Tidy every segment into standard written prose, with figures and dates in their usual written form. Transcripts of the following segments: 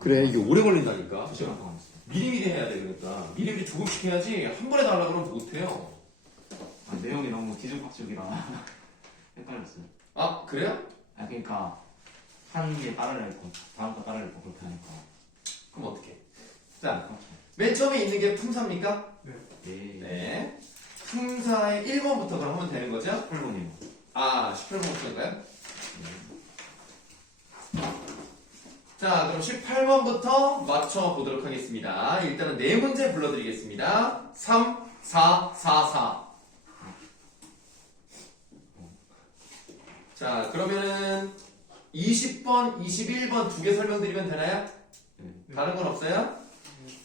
그래, 이게 오래 걸린다니까. 2시간 동안 했어요. 미리미리 해야 돼, 그러니까. 미리미리 조금씩 해야지 한 번에 달라 그러면 못해요. 아, 내용이 너무 뒤죽박죽이라 헷갈렸어요. 아, 그래요? 아, 그러니까 한 개 따라를 읽고 다음 거 따라를 읽고 그렇게 하니까. 그럼 어떻게? 자, 맨 처음에 있는 게 품사입니까? 네. 네. 품사의 1번부터 그럼 하면 되는 거죠? 18번이요. 아, 18번부터인가요? 자, 그럼 18번부터 맞춰보도록 하겠습니다. 일단은 네 문제 불러드리겠습니다. 3, 4, 4, 4. 자, 그러면은 20번, 21번 두 개 설명드리면 되나요? 네. 다른 건 없어요?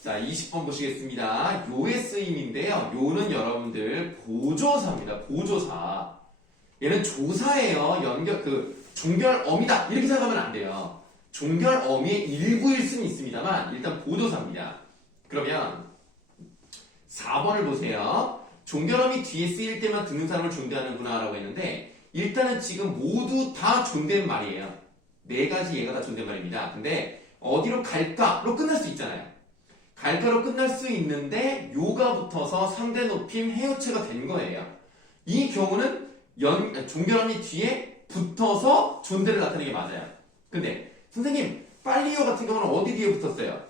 자, 20번 보시겠습니다. 요의 쓰임인데요. 요는 여러분들 보조사입니다. 보조사. 얘는 조사예요. 종결어미다. 이렇게 생각하면 안 돼요. 종결어미의 일부일 수는 있습니다만 일단 보조사입니다. 그러면 4번을 보세요. 종결어미 뒤에 쓰일 때만 듣는 사람을 존대하는구나 라고 했는데 일단은 지금 모두 다 존댓말이에요. 네 가지 얘가 다 존댓말입니다. 근데 어디로 갈까로 끝날 수 있잖아요. 갈까로 끝날 수 있는데 요가 붙어서 상대 높임 해요체가 된 거예요. 이 경우는 종결어미 뒤에 붙어서 존대를 나타내는 게 맞아요. 근데 선생님 빨리요 같은 경우는 어디 뒤에 붙었어요?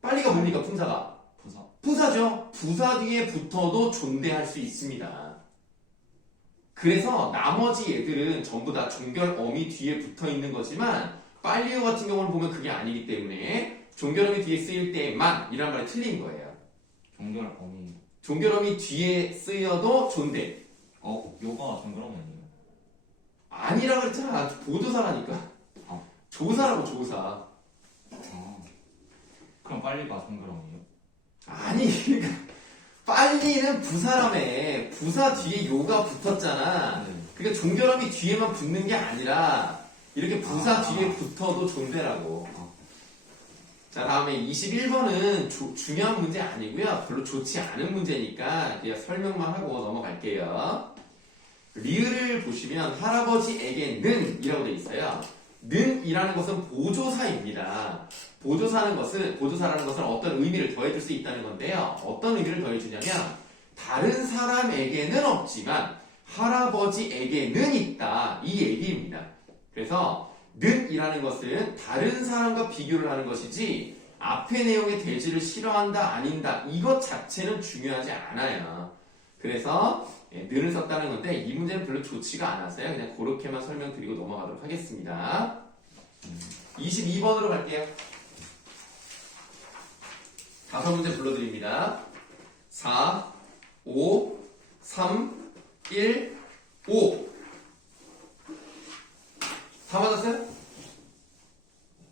빨리가 뭡니까 품사가? 부사. 부사죠. 부사 뒤에 붙어도 존대할 수 있습니다. 그래서 나머지 얘들은 전부 다 종결어미 뒤에 붙어 있는 거지만 빨리요 같은 경우는 보면 그게 아니기 때문에 종결어미 뒤에 쓰일 때만 이란 말이 틀린 거예요. 종결어미. 종결어미 뒤에 쓰여도 존대. 요가 종결어미 아니에요? 아니라 그랬잖아. 보조사라니까. 조사라고 조사. 아. 그럼 빨리가 종결어미예요? 아니 그러니까 빨리는 부사라며. 부사 뒤에 요가 붙었잖아. 네. 그러니까 종결어미 뒤에만 붙는 게 아니라 이렇게 부사 뒤에 붙어도 존대라고. 자, 다음에 21번은 중요한 문제 아니고요. 별로 좋지 않은 문제니까 그냥 설명만 하고 넘어갈게요. 리을을 보시면 할아버지에게는 이라고 되어 있어요. 는 이라는 것은 보조사입니다. 보조사라는 것은 어떤 의미를 더해줄 수 있다는 건데요. 어떤 의미를 더해주냐면 다른 사람에게는 없지만 할아버지에게는 있다. 이 얘기입니다. 그래서 는 이라는 것은 다른 사람과 비교를 하는 것이지 앞의 내용의 대지를 싫어한다 아닌다 이것 자체는 중요하지 않아요. 그래서 는을 썼다는 건데 이 문제는 별로 좋지가 않았어요. 그냥 그렇게만 설명드리고 넘어가도록 하겠습니다. 22번으로 갈게요. 5문제 불러드립니다. 4, 5, 3, 1, 5. 다 맞았어요?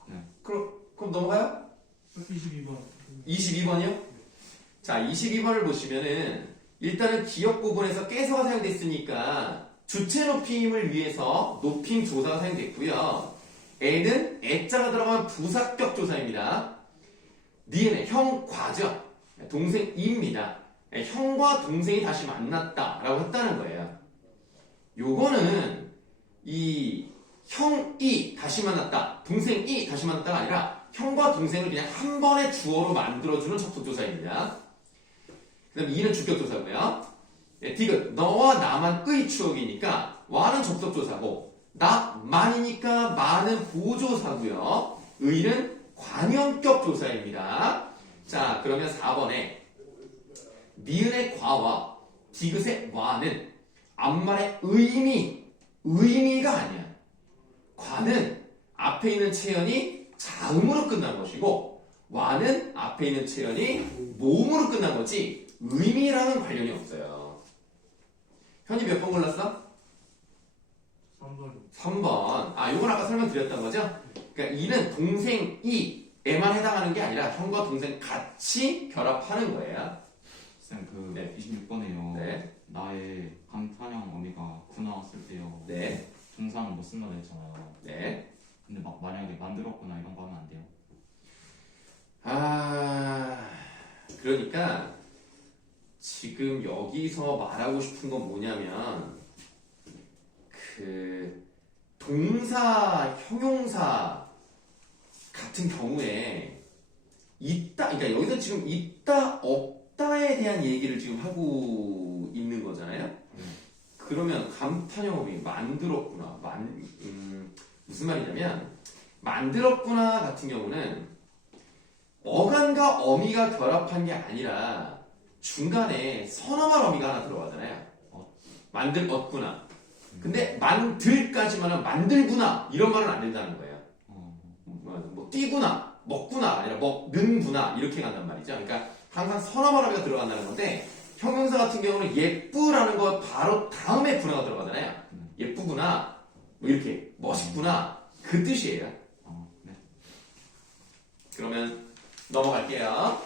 네. 그럼 넘어가요? 22번. 22번이요? 자, 22번을 보시면은 일단은 기역 부분에서 깨서가 사용됐으니까 주체 높임을 위해서 높임 조사가 사용됐고요. 애는 애자가 들어가면 부사격 조사입니다. 니은의 형 과죠. 동생 이입니다. 형과 동생이 다시 만났다라고 했다는 거예요. 요거는 이 형이 다시 만났다, 동생이 다시 만났다가 아니라 형과 동생을 그냥 한 번의 주어로 만들어주는 접속조사입니다. 그 다음 이는 주격조사고요. 디귿 너와 나만의 추억이니까 와는 접속조사고 나만이니까 만은 보조사고요. 의는 관형격 조사입니다. 자, 그러면 4번에 니은의 과와 디귿의 와는 앞말의 의미가 아니야. 과는 앞에 있는 체연이 자음으로 끝난 것이고 와는 앞에 있는 체연이 모음으로 끝난 거지 의미랑은 관련이 없어요. 현이 몇 번 골랐어? 3번. 3번. 아, 요건 아까 설명드렸던 거죠? 그러니까 이는 동생이에만 해당하는 게 아니라 형과 동생 같이 결합하는 거예요. 쌤, 네. 26번에요. 네. 나의 감탄형 어미가 구 나왔을 때요. 네. 동사는 못 쓴다고 했잖아요. 네. 근데 막 만약에 만들었거나 이런 거 하면 안 돼요. 그러니까 지금 여기서 말하고 싶은 건 뭐냐면 동사, 형용사 같은 경우에 있다, 그러니까 여기서 지금 있다, 없다에 대한 얘기를 지금 하고 있는 거잖아요. 그러면 감탄형어비 만들었구나, 무슨 말이냐면 만들었구나 같은 경우는 어간과 어미가 결합한 게 아니라 중간에 선어말 어미가 하나 들어가잖아요. 만들었구나. 근데 만들까지만 하면 만들구나 이런 말은 안 된다는 거예요. 뭐 뛰구나, 먹구나 아니라 먹는구나 이렇게 간단 말이죠. 그러니까 항상 선어말 어미가 들어간다는 건데 형용사 같은 경우는 예쁘라는 거 바로 다음에 구나가 들어가잖아요. 예쁘구나, 뭐 이렇게 멋있구나 그 뜻이에요. 네. 그러면 넘어갈게요.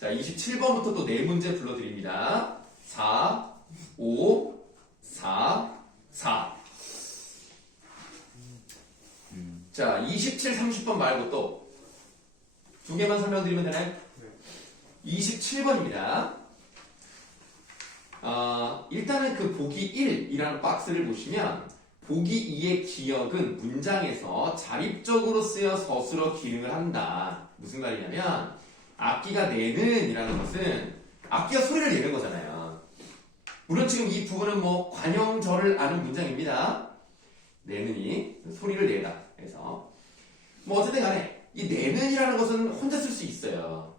자, 27번부터 또 네 문제 불러드립니다. 4, 5, 4, 4. 자, 27, 30번 말고 또 두 개만 설명드리면 되나요? 27번입니다. 일단은 그 보기 1이라는 박스를 보시면 보기 2의 기억은 문장에서 자립적으로 쓰여 서술어 기능을 한다. 무슨 말이냐면 악기가 내는 이라는 것은 악기가 소리를 내는 거잖아요. 물론 지금 이 부분은 뭐 관형절을 아는 문장입니다. 내는이 소리를 내다 해서 뭐 어쨌든 간에 이 내는이라는 것은 혼자 쓸 수 있어요.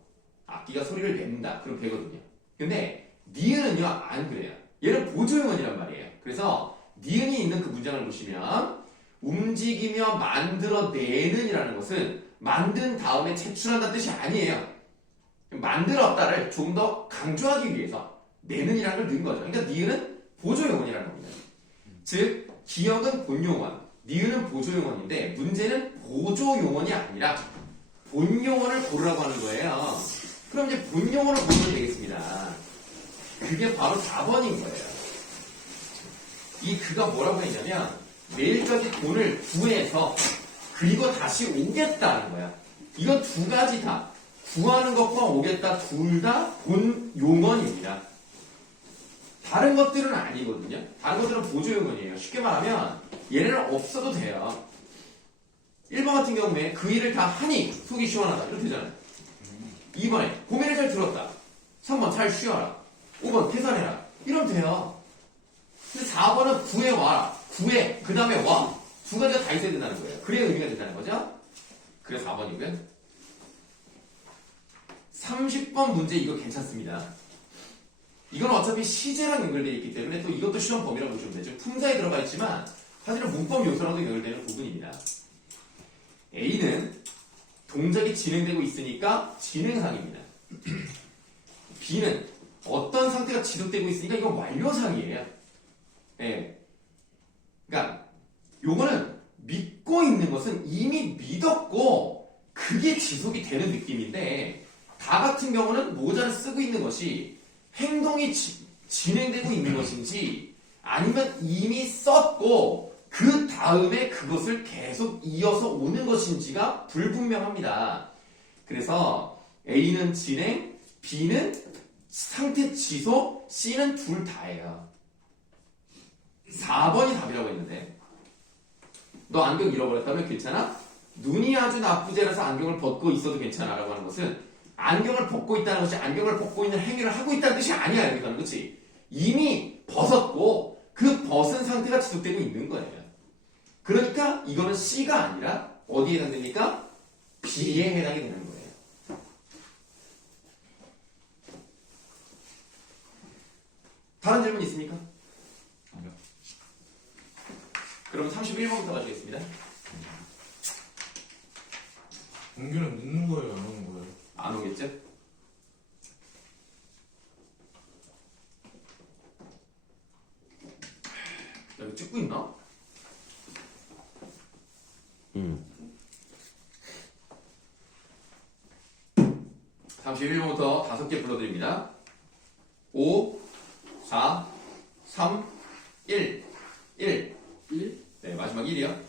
악기가 소리를 낸다 그럼 되거든요. 근데 니은은요 안 그래요. 얘는 보조용어이란 말이에요. 그래서 니은이 있는 그 문장을 보시면 움직이며 만들어내는 이라는 것은 만든 다음에 제출한다는 뜻이 아니에요. 만들었다를 좀 더 강조하기 위해서 내는 이라는 걸 넣은 거죠. 그러니까 니은은 보조용어이라는 겁니다. 즉 기억은 본용언, 니은은 보조용어인데 문제는 보조용어이 아니라 본용어를 고르라고 하는 거예요. 그럼 이제 본용어를 고르면 되겠습니다. 그게 바로 4번인 거예요. 이 그가 뭐라고 했냐면 내일까지 돈을 구해서 그리고 다시 오겠다는 거야. 이건 두 가지 다 구하는 것과 오겠다 둘 다 본용언입니다. 다른 것들은 아니거든요. 다른 것들은 보조용언이에요. 쉽게 말하면 얘네는 없어도 돼요. 1번 같은 경우에 그 일을 다 하니 속이 시원하다 이렇게 되잖아요. 2번에 고민을 잘 들었다. 3번 잘 쉬어라. 5번 계산해라. 이러면 돼요. 근데 4번은 구해와라. 구해. 그 다음에 와. 두 가지가 다 있어야 된다는 거예요. 그래야 의미가 된다는 거죠. 그래서 4번이고요. 30번 문제 이거 괜찮습니다. 이건 어차피 시제랑 연결되어 있기 때문에 또 이것도 시험 범위라고 보시면 되죠. 품사에 들어가 있지만 사실은 문법 요소랑도 연결되는 부분입니다. A는 동작이 진행되고 있으니까 진행상입니다. B는 어떤 상태가 지속되고 있으니까 이건 완료상이에요. 예. 그러니까 요거는 믿고 있는 것은 이미 믿었고 그게 지속이 되는 느낌인데 다 같은 경우는 모자를 쓰고 있는 것이 행동이 진행되고 있는 것인지 아니면 이미 썼고 그 다음에 그것을 계속 이어서 오는 것인지가 불분명합니다. 그래서 A는 진행, B는 상태 지속, C는 둘 다예요. 4번이 답이라고 했는데 너 안경 잃어버렸다면 괜찮아? 눈이 아주 나쁘지 않아서 안경을 벗고 있어도 괜찮아 라고 하는 것은 안경을 벗고 있다는 것이 안경을 벗고 있는 행위를 하고 있다는 뜻이 아니야. 여기서는 그렇지? 이미 벗었고 그 벗은 상태가 지속되고 있는 거예요. 그러니까 이거는 C가 아니라 어디에 해당됩니까? B에 해당이 되는 거예요. 다른 질문 있습니까? 아니요. 그럼 31번부터 가시겠습니다. 공규는 늦는 거예요, 안 오는 거예요? 안 오겠죠? 여기 찍고 있나? 31번부터 5개 불러드립니다. 5, 4, 3, 1. 1. 1? 네, 마지막 1이요.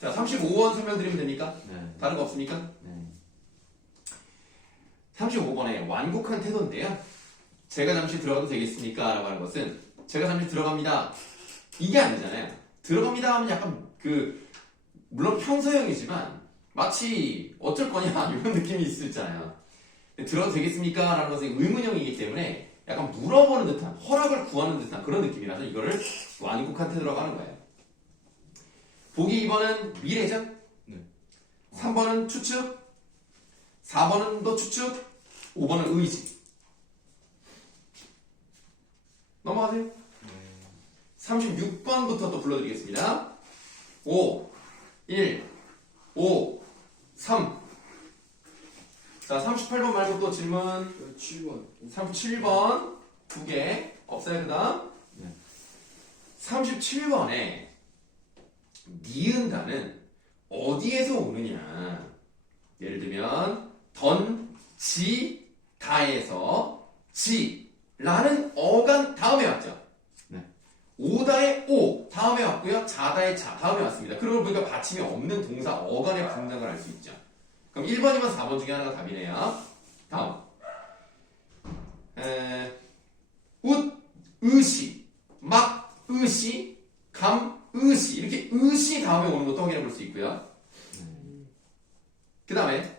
자, 35번 설명드리면 됩니까? 네. 다른 거 없습니까? 네. 35번에 완곡한 태도인데요. 제가 잠시 들어가도 되겠습니까? 라고 하는 것은 제가 잠시 들어갑니다. 이게 아니잖아요. 들어갑니다 하면 약간 물론 평서형이지만 마치 어쩔 거냐 이런 느낌이 있을 수 있잖아요. 들어도 되겠습니까? 라는 것은 의문형이기 때문에 약간 물어보는 듯한, 허락을 구하는 듯한 그런 느낌이라서 이거를 완곡한테 들어가는 거예요. 보기 2번은 미래죠? 네. 3번은 추측, 4번은 또 추측, 5번은 의지. 넘어가세요. 네. 36번부터 또 불러드리겠습니다. 5, 1, 5, 3. 자, 38번 말고 또 질문. 7번. 37번 두 개 없어요. 그 다음 네. 37번에 니은가는 어디에서 오느냐. 예를 들면 던, 지, 다에서 지라는 어간 다음에 왔죠. 네. 오다의 오 다음에 왔고요. 자다의 자 다음에 왔습니다. 그러고 보니까 받침이 없는 동사 어간의 분장을 알 수 있죠. 그럼 1번이면 4번 중에 하나가 답이네요. 다음 웃, 의시, 막, 의시, 감, 의시 이렇게 의시 다음에 오는 것도 확인해 볼 수 있고요. 그 다음에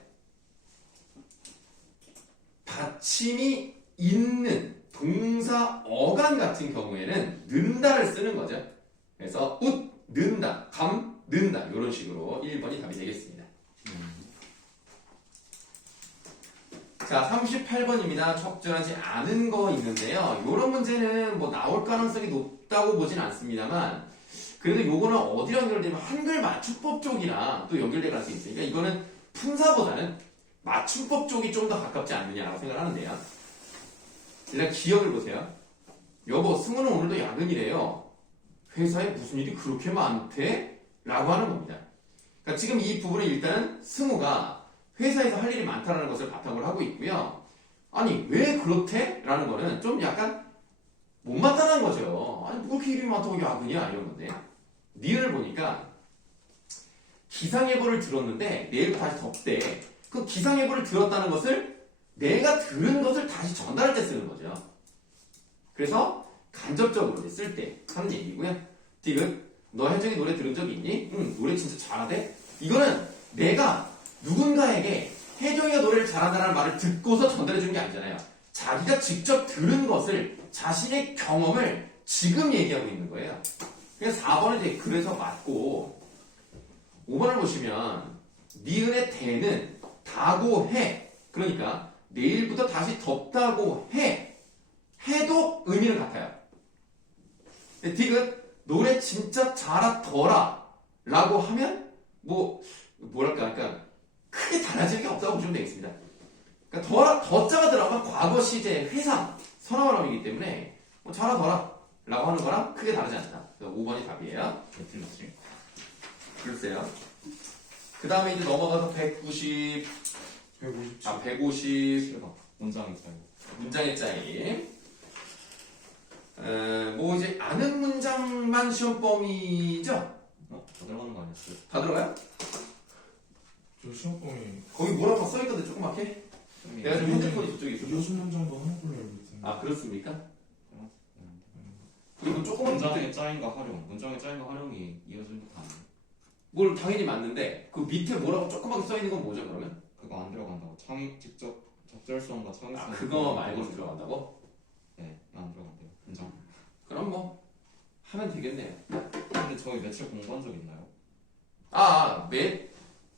받침이 있는 동사 어간 같은 경우에는 는다를 쓰는 거죠. 그래서 웃, 는다, 감, 는다 이런 식으로 1번이 답이 되겠습니다. 자, 38번입니다. 적절하지 않은 거 있는데요. 이런 문제는 뭐 나올 가능성이 높다고 보진 않습니다만 그래도 요거는 어디랑 연결되면 한글 맞춤법 쪽이랑 또 연결될 가능성이 있으니까 이거는 품사보다는 맞춤법 쪽이 좀 더 가깝지 않느냐라고 생각하는데요. 일단 기억을 보세요. 여보, 승우는 오늘도 야근이래요. 회사에 무슨 일이 그렇게 많대? 라고 하는 겁니다. 그러니까 지금 이 부분은 일단은 승우가 회사에서 할 일이 많다는 것을 바탕으로 하고 있고요. 아니 왜 그렇대? 라는 거는 좀 약간 못마땅한 거죠. 아니 뭐 그렇게 일이 많다고 야근이야 이런 건데 니은을 보니까 기상예보를 들었는데 내일부터 다시 덥대. 그 기상예보를 들었다는 것을 내가 들은 것을 다시 전달할 때 쓰는 거죠. 그래서 간접적으로 쓸 때 하는 얘기고요. 디귿 너 혜정이 노래 들은 적 있니? 응, 노래 진짜 잘하대. 이거는 내가 누군가에게 혜정이가 노래를 잘한다는 말을 듣고서 전달해 주는 게 아니잖아요. 자기가 직접 들은 것을 자신의 경험을 지금 얘기하고 있는 거예요. 그래서 4번은 이제 그래서 맞고 5번을 보시면 니은의 대는 다고 해. 그러니까 내일부터 다시 덥다고 해. 해도 의미는 같아요. 디귿 노래 진짜 잘하더라 라고 하면 뭐랄까 그러니까 크게 달라질 게 없다고 보시면 되겠습니다. 그러니까 더자가 들어가면 과거 시제 회상 선어말함이기 때문에 잘하더라 라고 하는 거랑 크게 다르지 않다. 그래서 5번이 답이에요. 왜 틀렸지? 글쎄요. 그 다음에 이제 넘어가서 190, 157. 150 실각. 문장이 차이. 문장의 짜임. 뭐 이제 아는 문장만 시험 범위죠? 다 들어가는 거 아니었어요? 다 들어가요? 저 시험범위 거기 뭐라고 써있던데 조그맣게? 내가 지금 핸드폰이 저쪽에 있어. 요수 문장도 하는 걸로 알고 있던데. 아 그렇습니까? 그리고 조그맣게 문장의 짜임과 활용. 문장의 짜임과 활용이 이어지는 거 아니에요? 뭘 당연히 맞는데 그 밑에 뭐라고 조그맣게 써있는 건 뭐죠 그러면? 그거 안 들어간다고. 창의 직접 적절성과 창의성. 그거 말고 들어간다고? 네, 안 들어간대요. 문장. 그럼 뭐 하면 되겠네요. 근데 저희 며칠 공부한 적 있나요?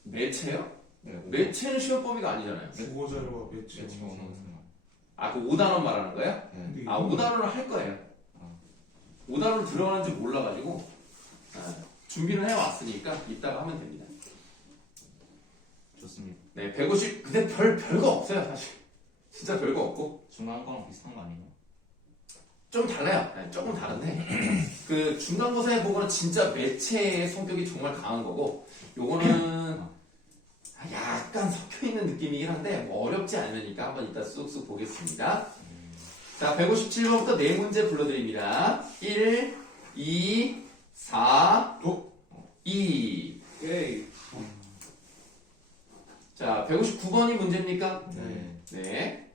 매체요? 네, 매체는 시험 범위가 아니잖아요. 국어 자료와 매치. 며칠 언어 생활. 그 5단원 말하는 거예요? 네. 근데 5단원을 할 거예요. 아. 5단원 들어가는 줄 몰라가지고 준비를 해왔으니까 이따가 하면 됩니다. 좋습니다. 네, 150 근데 별거 없어요 사실. 진짜 별거 없고 중간 거랑 비슷한 거 아니에요? 좀 달라요. 네, 조금 다른데 그 중간고사에 보고는 진짜 매체의 성격이 정말 강한 거고 요거는 약간 섞여있는 느낌이긴 한데 뭐 어렵지 않으니까 한번 이따 쑥쑥 보겠습니다. 자, 157번부터 네 문제 불러드립니다. 1, 2, 4, 2. 오케이. 자, 159번이 문제입니까? 네. 네.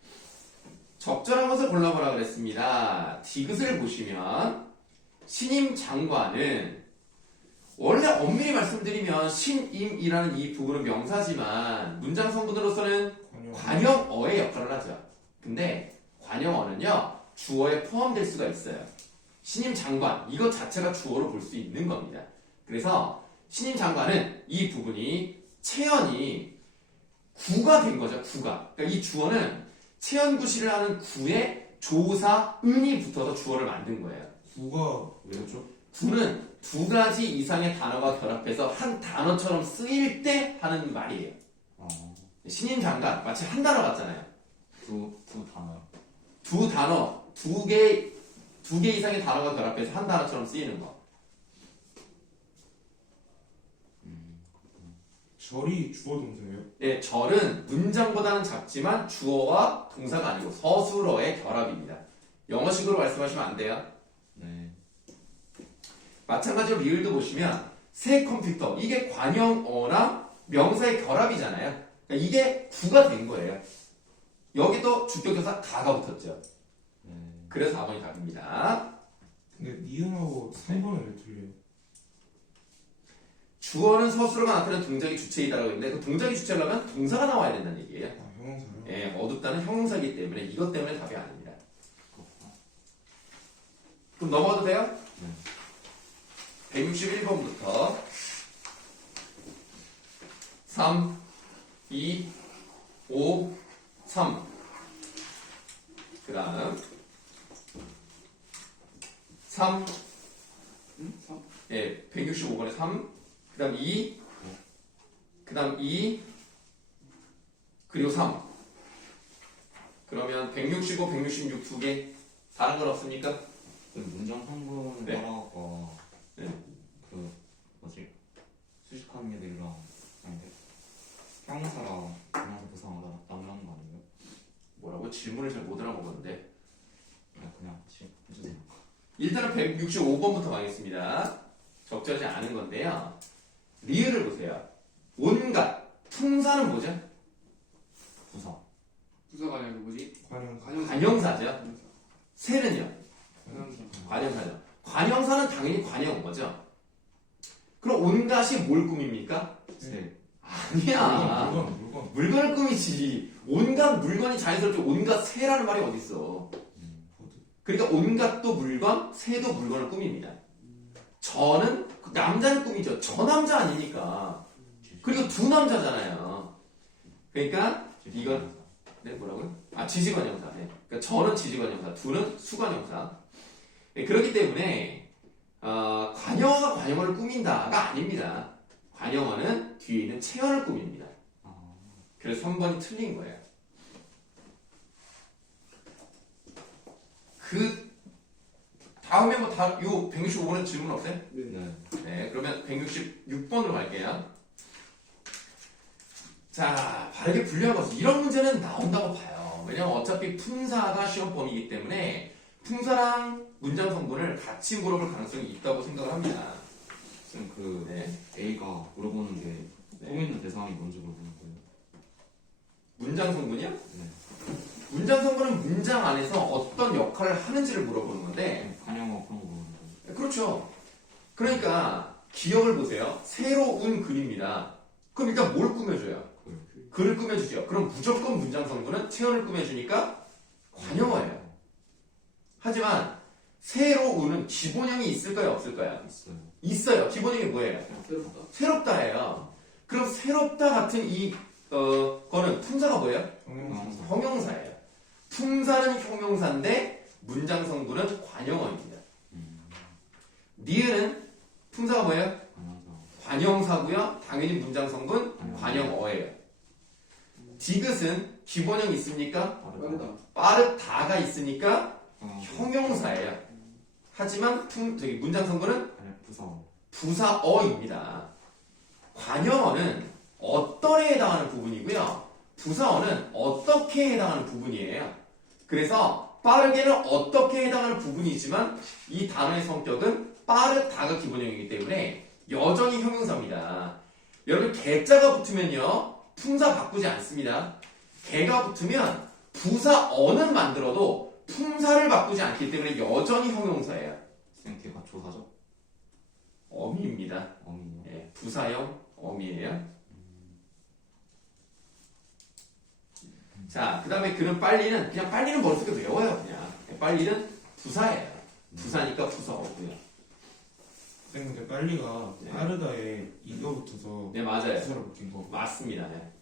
적절한 것을 골라보라 그랬습니다. 디귿을 보시면 신임 장관은 원래 엄밀히 말씀드리면 신임이라는 이 부분은 명사지만 문장 성분으로서는 관형어의 역할을 하죠. 근데 관형어는요 주어에 포함될 수가 있어요. 신임 장관 이것 자체가 주어로 볼 수 있는 겁니다. 그래서 신임 장관은 이 부분이 채연이 구가 된 거죠. 구가. 그러니까 이 주어는 채연구시를 하는 구에 조사 은이 붙어서 주어를 만든 거예요. 구가 왜죠? 구는 두 가지 이상의 단어가 결합해서 한 단어처럼 쓰일 때 하는 말이에요. 신임 장관 마치 한 단어 같잖아요. 두 단어. 두 단어 두 개 이상의 단어가 결합해서 한 단어처럼 쓰이는 거. 절이 주어 동사예요? 네, 절은 문장보다는 작지만 주어와 동사가 아니고 서술어의 결합입니다. 영어식으로 말씀하시면 안 돼요. 네. 마찬가지로 리을도 보시면 새 컴퓨터 이게 관형어랑 명사의 결합이잖아요. 그러니까 이게 구가 된 거예요. 여기도 주격조사 가가 붙었죠. 네. 그래서 4번이 답입니다. 근데 니은하고 3번은 왜 틀려요? 주어는 서술어가 나타내는 동작이 주체이다라고 했는데 그 동작이 주체라면 동사가 나와야 된다는 얘기예요. 아 형용사요? 예, 어둡다는 형용사이기 때문에 이것 때문에 답이 아닙니다. 그럼 넘어가도 돼요? 네. 161번부터 3, 2, 5, 3. 그 다음 3, 예, 165번에 3, 그 다음 2, 그 다음 2, 그리고 3. 그러면 165, 166 두 개. 다른 건 없습니까? 그 문장 성분 네. 따라가 네. 그 뭐지 수식하는 애들이랑 아닌데 형용사랑 동사사 부사가 나누는 거 아니에요? 뭐라고? 질문을 잘 못 알아먹었는데. 그냥 해주세요. 일단은 165번부터 가겠습니다. 적절하지 않은 건데요. 리을을 보세요. 온갖. 품사는 뭐죠? 부사. 부사가 아니라 뭐지? 관형 관형사죠. 세는요? 관형사. 관형사죠. 관형사는 당연히 관형어죠. 그럼 온갖이 뭘 꾸밉니까? 세. 아니야. 물건 물건을 꾸미지. 온갖 물건이 자연스럽게 온갖 새라는 말이 어딨어. 그러니까 온갖도 물건, 새도 물건을 꾸밉니다. 저는 남자를 꾸미죠. 저 남자 아니니까. 그리고 두 남자잖아요. 그러니까 이건 네 뭐라고요? 아 지지관형사. 네. 그러니까 저는 지지관형사, 둘은 수관형사. 네, 그렇기 때문에 관형어가 관형어를 꾸민다가 아닙니다. 관형어는 뒤에 있는 체언을 꾸밉니다. 그래서 3번이 틀린 거예요. 그 다음에 뭐 다 요 165번에 질문 없어요? 네. 네, 그러면 166번으로 갈게요. 자, 바르게 분류한 것은 이런 문제는 나온다고 봐요. 왜냐면 어차피 품사가 시험범위이기 때문에 품사랑 문장 성분을 같이 물어볼 가능성이 있다고 생각을 합니다. 쌤, 그 네, A가 물어보는 게 네. 꾸미는 대상이 뭔지 물어보는 거예요. 문장 성분이요? 네. 문장 성분은 문장 안에서 어떤 역할을 하는지를 물어보는 건데, 관형어 그런 거 물어보는 거예요. 그렇죠. 그러니까 기억을 보세요. 새로운 글입니다. 그럼 일단 뭘 꾸며줘요? 글을 꾸며주죠. 그럼 무조건 문장 성분은 체언을 꾸며주니까 관형어예요. 하지만 새로운은 기본형이 있을까요? 없을까요? 있어요. 있어요. 기본형이 뭐예요? 새롭다. 새롭다예요. 그럼 새롭다 같은 이 거는 품사가 뭐예요? 형용사 형용사예요. 품사는 형용사인데 문장 성분은 관형어입니다. 니은은 품사가 뭐예요? 관형사고요. 당연히 문장 성분 관형어예요. 디귿은 기본형 있습니까? 빠르다. 빠르다가 있으니까 형용사예요. 하지만 저기 문장 성분은 아니 부사. 부사어입니다. 관형어는 어떤에 해당하는 부분이고요. 부사어는 어떻게 해당하는 부분이에요. 그래서 빠르게는 어떻게 해당하는 부분이지만 이 단어의 성격은 빠르다가 기본형이기 때문에 여전히 형용사입니다. 여러분 개자가 붙으면요. 품사 바꾸지 않습니다. 개가 붙으면 부사어는 만들어도 품사를 바꾸지 않기 때문에 여전히 형용사예요. 쌤 걔가 조사죠? 어미입니다. 어미요. 예, 부사형 어미예요. 자, 그 다음에 그는 빨리는 그냥 빨리는 머릿속에 외워요. 그냥 빨리는 부사예요. 부사니까 부사어고요. 쌤 근데 빨리가 네. 빠르다에 이가 붙어서 네, 맞아요. 부사로 바뀐 거. 맞습니다. 네.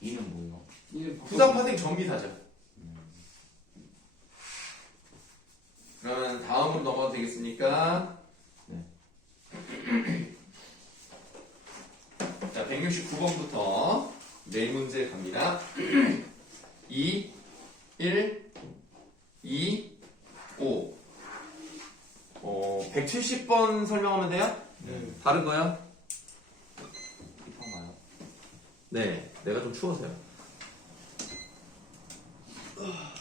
이는 뭐예요? 이는 부사 파생 전미사죠. 그러면 다음으로 넘어가도 되겠습니까? 네. 자, 169번부터 네 문제 갑니다. 2, 1, 2, 5. 170번 설명하면 돼요? 네. 다른 거요? 힙한가요? 네, 내가 좀 추워서요.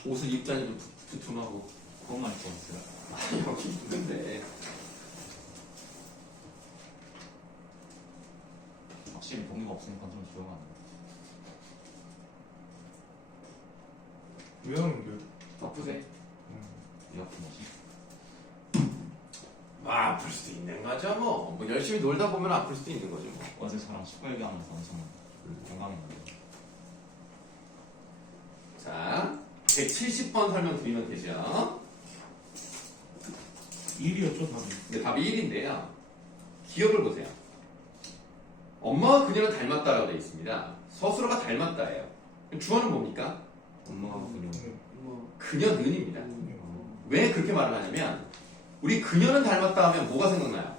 옷을 입자니 좀 두툼하고. 그것만 입고 왔어요. 여기 있는데. 확실히 동의가 없으니까 좀 조용하네요. 왜 하는데요? 바쁘세. 이 아픈 거지? 아플 수도 있는 거죠, 뭐. 뭐 열심히 놀다 보면 아플 수도 있는 거죠, 뭐. 어제 저랑 축구 얘기하면서 엄청 건강했는데. 자, 170번 설명드리면 되죠. 1이었죠 답이. 근데 답이 1인데요. 기억을 보세요. 엄마와 그녀를 닮았다라고 되어 있습니다. 서술어가 닮았다예요. 그럼 주어는 뭡니까? 엄마가 그냥 네. 뭐. 그녀는입니다. 왜 그렇게 말을 하냐면 우리 그녀는 닮았다 하면 뭐가 생각나요?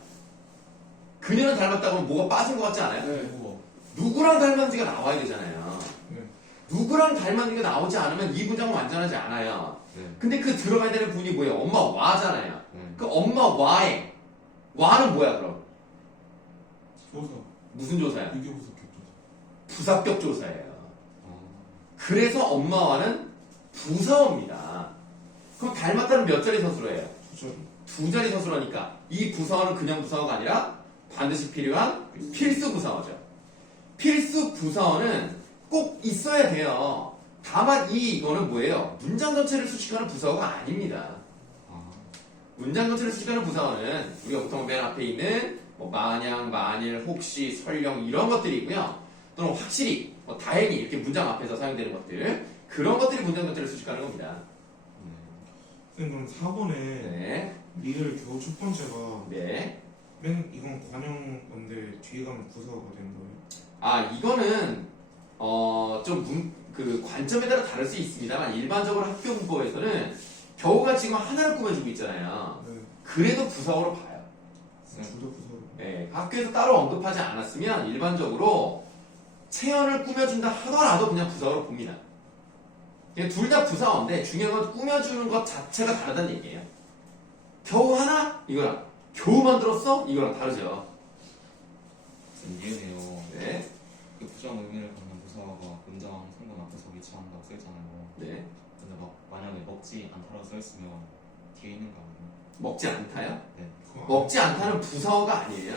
그녀는 닮았다 하면 뭐가 빠진 것 같지 않아요? 네. 우와. 누구랑 닮았는지가 나와야 되잖아요. 네. 누구랑 닮았는지가 나오지 않으면 이 문장은 완전하지 않아요. 네. 근데 그 들어가야 되는 분이 뭐예요? 엄마 와잖아요. 네. 그 엄마 와의 와는 뭐야 그럼? 조사. 무슨 조사야? 이게 부사격 조사. 부사격 조사예요. 아, 그래서 엄마와는 부사어입니다. 그럼 닮았다는 몇 자리 서술어예요? 부자리. 두 자리 서술어니까 이 부사어는 그냥 부사어가 아니라 반드시 필요한 필수 부사어죠. 필수 부사어는 꼭 있어야 돼요. 다만 이거는 뭐예요? 문장 전체를 수식하는 부사어가 아닙니다. 아, 문장 전체를 수식하는 부사어는 우리가 보통 맨 앞에 있는 뭐 마냥, 만일, 혹시, 설령 이런 것들이고요. 또는 확실히, 뭐 다행히 이렇게 문장 앞에서 사용되는 것들 그런 것들이 문장 전체를 수식하는 겁니다. 네. 쌤 그럼 4번에 네, 리을 겨우 첫 번째가 네. 맨 이건 관용 건데 뒤에 가면 부사가 되는 거예요. 아 이거는 좀 그 관점에 따라 다를 수 있습니다만 일반적으로 학교 문법에서는 겨우가 지금 하나를 꾸며주고 있잖아요. 네. 그래도 부사어로 봐요. 둘 다 부사로. 네, 학교에서 따로 언급하지 않았으면 일반적으로 체언을 꾸며준다 하더라도 그냥 부사어로 봅니다. 둘 다 부사어인데 중요한 건 꾸며주는 것 자체가 다르다는 얘기예요. 겨우 하나? 이거랑 겨우 만들었어? 이거랑 다르죠. 이해돼요. 네, 그 부정 의미를 갖는 부사가 문장 성분 앞에서 위치한다고 써있잖아요. 네. 근데 막 만약에 먹지 않다라고 써있으면 뒤에 있는 거 아니에요? 먹지 않다요? 네. 먹지 않다는 부사어가 아니에요.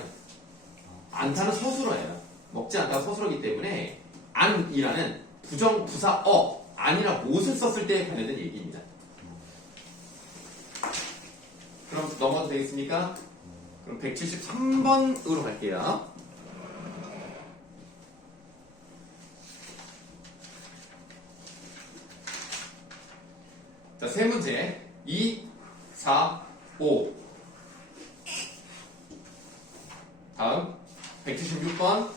않다는 서술어예요. 먹지 않다가 서술어기 때문에 안이라는 부정 부사어 아니라 못을 썼을 때에 관련된 얘기입니다. 그럼 넘어가도 되겠습니까? 그럼 173번으로 갈게요. 자, 세 문제. 2, 4, 5. 다음 176번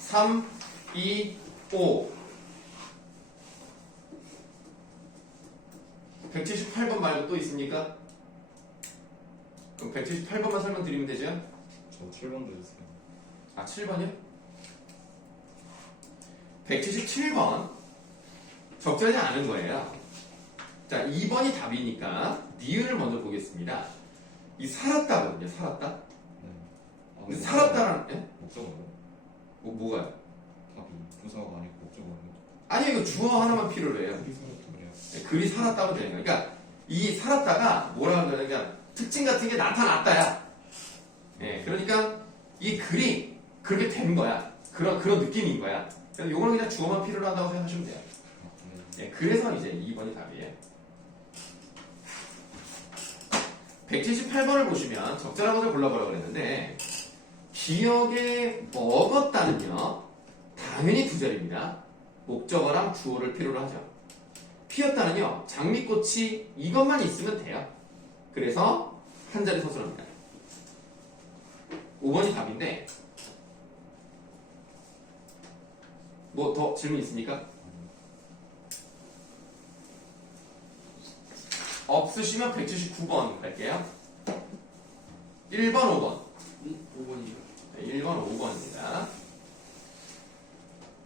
3, 2, 5 178번 말고 또 있습니까? 그럼 178번만 설명드리면 되죠? 저 7번도 주세요. 아 7번이요? 177번 적절하지 않은 거예요. 자 2번이 답이니까 니은을 먼저 보겠습니다. 이 살았다거든요. 살았다? 네. 아, 근데 살았다라는 예? 목적어요? 뭐가요? 답이 부사가 아니고 목적어예요. 아니 이거 주어 하나만 필요로 해요. 둘이 살았다. 그래요? 네, 글이 살았다고 되는 거예요. 그러니까 이 살았다가 뭐라 하는 거냐 특징 같은 게 나타났다야. 예, 그러니까 이 글이 그렇게 된 거야. 그런 느낌인 거야. 그래서 요거는 그냥 주어만 필요로 한다고 생각하시면 돼요. 아, 네. 예, 그래서 이제 2번이 답이에요. 178번을 보시면 적절한 것을 골라보라고 그랬는데 기억에 먹었다는요 당연히 두 자리입니다. 목적어랑 주어를 필요로 하죠. 피었다는요 장미꽃이 이것만 있으면 돼요. 그래서 한 자리 서술합니다. 5번이 답인데 뭐 더 질문 있습니까? 없으시면 179번 갈게요. 1번, 5번. 5번이요. 1번, 5번입니다.